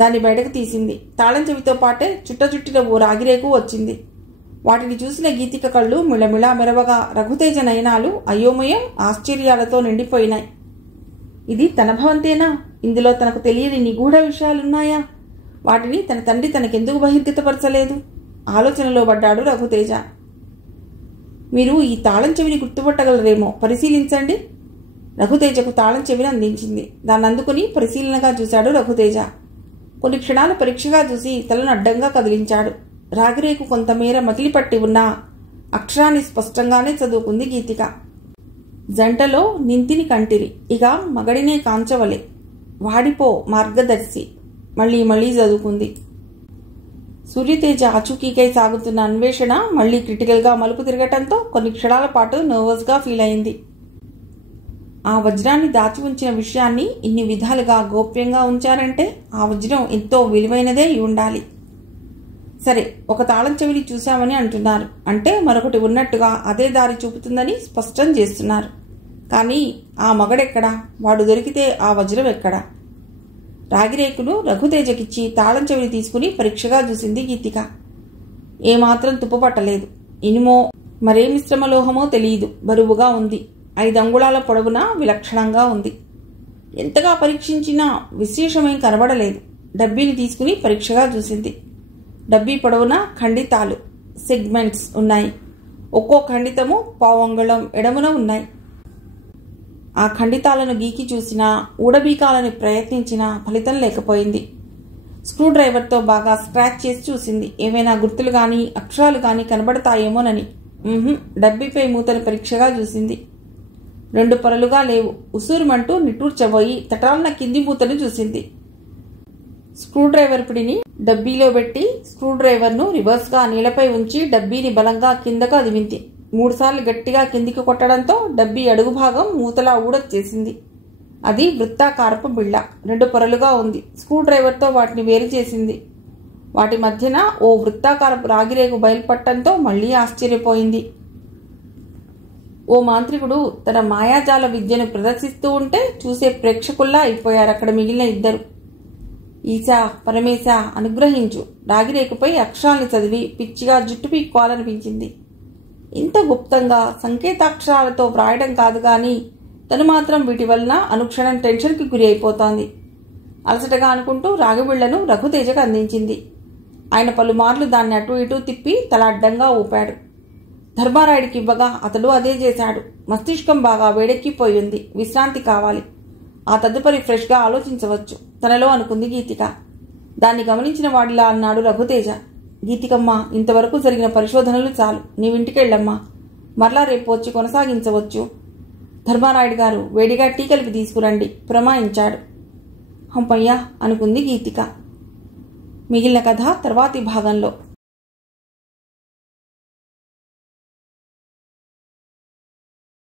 దాన్ని బయటకు తీసింది. తాళం చెవితో పాటే చుట్టచుట్టిన ఓ రాగిరేకు వచ్చింది. వాటిని చూసిన గీతిక కళ్ళు మిళమిళా మెరవగా రఘుతేజ నయనాలు అయోమయం ఆశ్చర్యాలతో నిండిపోయినాయి. ఇది తన భవంతేనా? ఇందులో తనకు తెలియని నిగూఢ విషయాలున్నాయా? వాటిని తన తండ్రి తనకెందుకు బహిర్గతపరచలేదు? ఆలోచనలో పడ్డాడు రఘుతేజ. మీరు ఈ తాళం చెవిని గుర్తుపట్టగలరేమో, పరిశీలించండి. రఘుతేజకు తాళం చెవిని అందించింది. దాన్ని అందుకుని పరిశీలనగా చూశాడు రఘుతేజ. కొన్ని క్షణాలు పరీక్షగా చూసి తలను అడ్డంగా కదిలించాడు. రాగిరేకు కొంతమేర మకిలి పట్టి ఉన్న అక్షరాన్ని స్పష్టంగానే చదువుకుంది గీతిక. జంటలో నింతిని కంటిరి ఇక మగడినే కాంచవలే వాడిపో మార్గదర్శి మళ్ళీ మళ్ళీ చదువుకుంది. సూర్యతేజ ఆచూకీకై సాగుతున్న అన్వేషణ మళ్లీ క్రిటికల్గా మలుపు తిరగటంతో కొన్ని క్షణాల పాటు నర్వస్గా ఫీల్ అయింది. ఆ వజ్రాన్ని దాచి ఉంచిన విషయాన్ని ఇన్ని విధాలుగా గోప్యంగా ఉంచారంటే ఆ వజ్రం ఎంతో విలువైనదే ఉండాలి. సరే, ఒక తాళం చెవిని చూశామని అంటున్నారు అంటే మరొకటి ఉన్నట్టుగా అదే దారి చూపుతుందని స్పష్టం చేస్తున్నారు. కానీ ఆ మగడెక్కడా? వాడు దొరికితే ఆ వజ్రం ఎక్కడా? రాగిరేకులు రఘుతేజకిచ్చి తాళం చెవిని తీసుకుని పరీక్షగా చూసింది గీతిక. ఏమాత్రం తుప్పుపట్టలేదు. ఇనుమో మరే మిశ్రమలోహమో తెలియదు, బరువుగా ఉంది. 5 అంగుళాల పొడవున విలక్షణంగా ఉంది. ఎంతగా పరీక్షించినా విశేషమేం కనబడలేదు. డబ్బీని తీసుకుని పరీక్షగా చూసింది. డబ్బీ పొడవున ఖండితాలు సెగ్మెంట్స్ ఉన్నాయి. ఒక్కో ఖండితము 1/4 అంగుళం ఎడమున ఉన్నాయి. ఆ ఖండితాలను గీకి చూసినా ఊడబీకాలని ప్రయత్నించినా ఫలితం లేకపోయింది. స్క్రూ డ్రైవర్తో బాగా స్క్రాచ్ చేసి చూసింది. ఏవైనా గుర్తులు కానీ అక్షరాలు కానీ కనబడతాయేమోనని. డబ్బీపై మూతను పరీక్షగా చూసింది. 2 పొరలుగా లేవు. ఉసూరుమంటూ నిట్టూర్చబోయి తటాలన కింది మూతను చూసింది. స్క్రూ డ్రైవర్ పిడిని డబ్బీలో పెట్టి స్క్రూ డ్రైవర్ను రివర్స్గా నేలపై ఉంచి డబ్బీని బలంగా కిందకు అదిమింది. 3 సార్లు గట్టిగా కిందికి కొట్టడంతో డబ్బీ అడుగు భాగం మూతలా ఊడొచ్చేసింది. అది వృత్తాకారపు బిళ్ళ. 2 పొరలుగా ఉంది. స్క్రూ డ్రైవర్తో వాటిని వేరు చేసింది. వాటి మధ్యన ఓ వృత్తాకారపు రాగిరేగు బయలుపట్టడంతో మళ్లీ ఆశ్చర్యపోయింది. ఓ మాంత్రికుడు తన మాయాజాల విద్యను ప్రదర్శిస్తూ ఉంటే చూసే ప్రేక్షకుల్లా అయిపోయారు అక్కడ మిగిలిన ఇద్దరు. ఈశా, పరమేశ అనుగ్రహించు. రాగిరేకుపై అక్షరాలను చదివి పిచ్చిగా జుట్టు పీక్కోవాలనిపించింది. ఇంత గుప్తంగా సంకేతాక్షరాలతో వ్రాయడం కాదు కానీ తను మాత్రం వీటి వలన అనుక్షణం టెన్షన్కి గురి అయిపోతోంది. అలసటగా అనుకుంటూ రాగిబిళ్లను రఘుతేజకు అందించింది. ఆయన పలుమార్లు దాన్ని అటు ఇటు తిప్పి తల అడ్డంగా ఊపాడు. ధర్మారాయుడికి ఇవ్వగా అతడు అదే చేశాడు. మస్తిష్కం బాగా వేడెక్కిపోయింది. విశ్రాంతి కావాలి. ఆ తదుపరి ఫ్రెష్గా ఆలోచించవచ్చు తనలో అనుకుంది గీతిక. దాన్ని గమనించిన వాడిలా అన్నాడు రఘుతేజ. గీతికమ్మ, ఇంతవరకు జరిగిన పరిశోధనలు చాలు. నీవింటికెళ్ళమ్మా. మరలా రేపు వచ్చి కొనసాగించవచ్చు. ధర్మారాయుడు గారు వేడిగా టీ కలిపి తీసుకురండి పురమాయించాడు. హంపయ్య అనుకుంది గీతిక. మిగిలిన కథ తర్వాతి భాగంలో.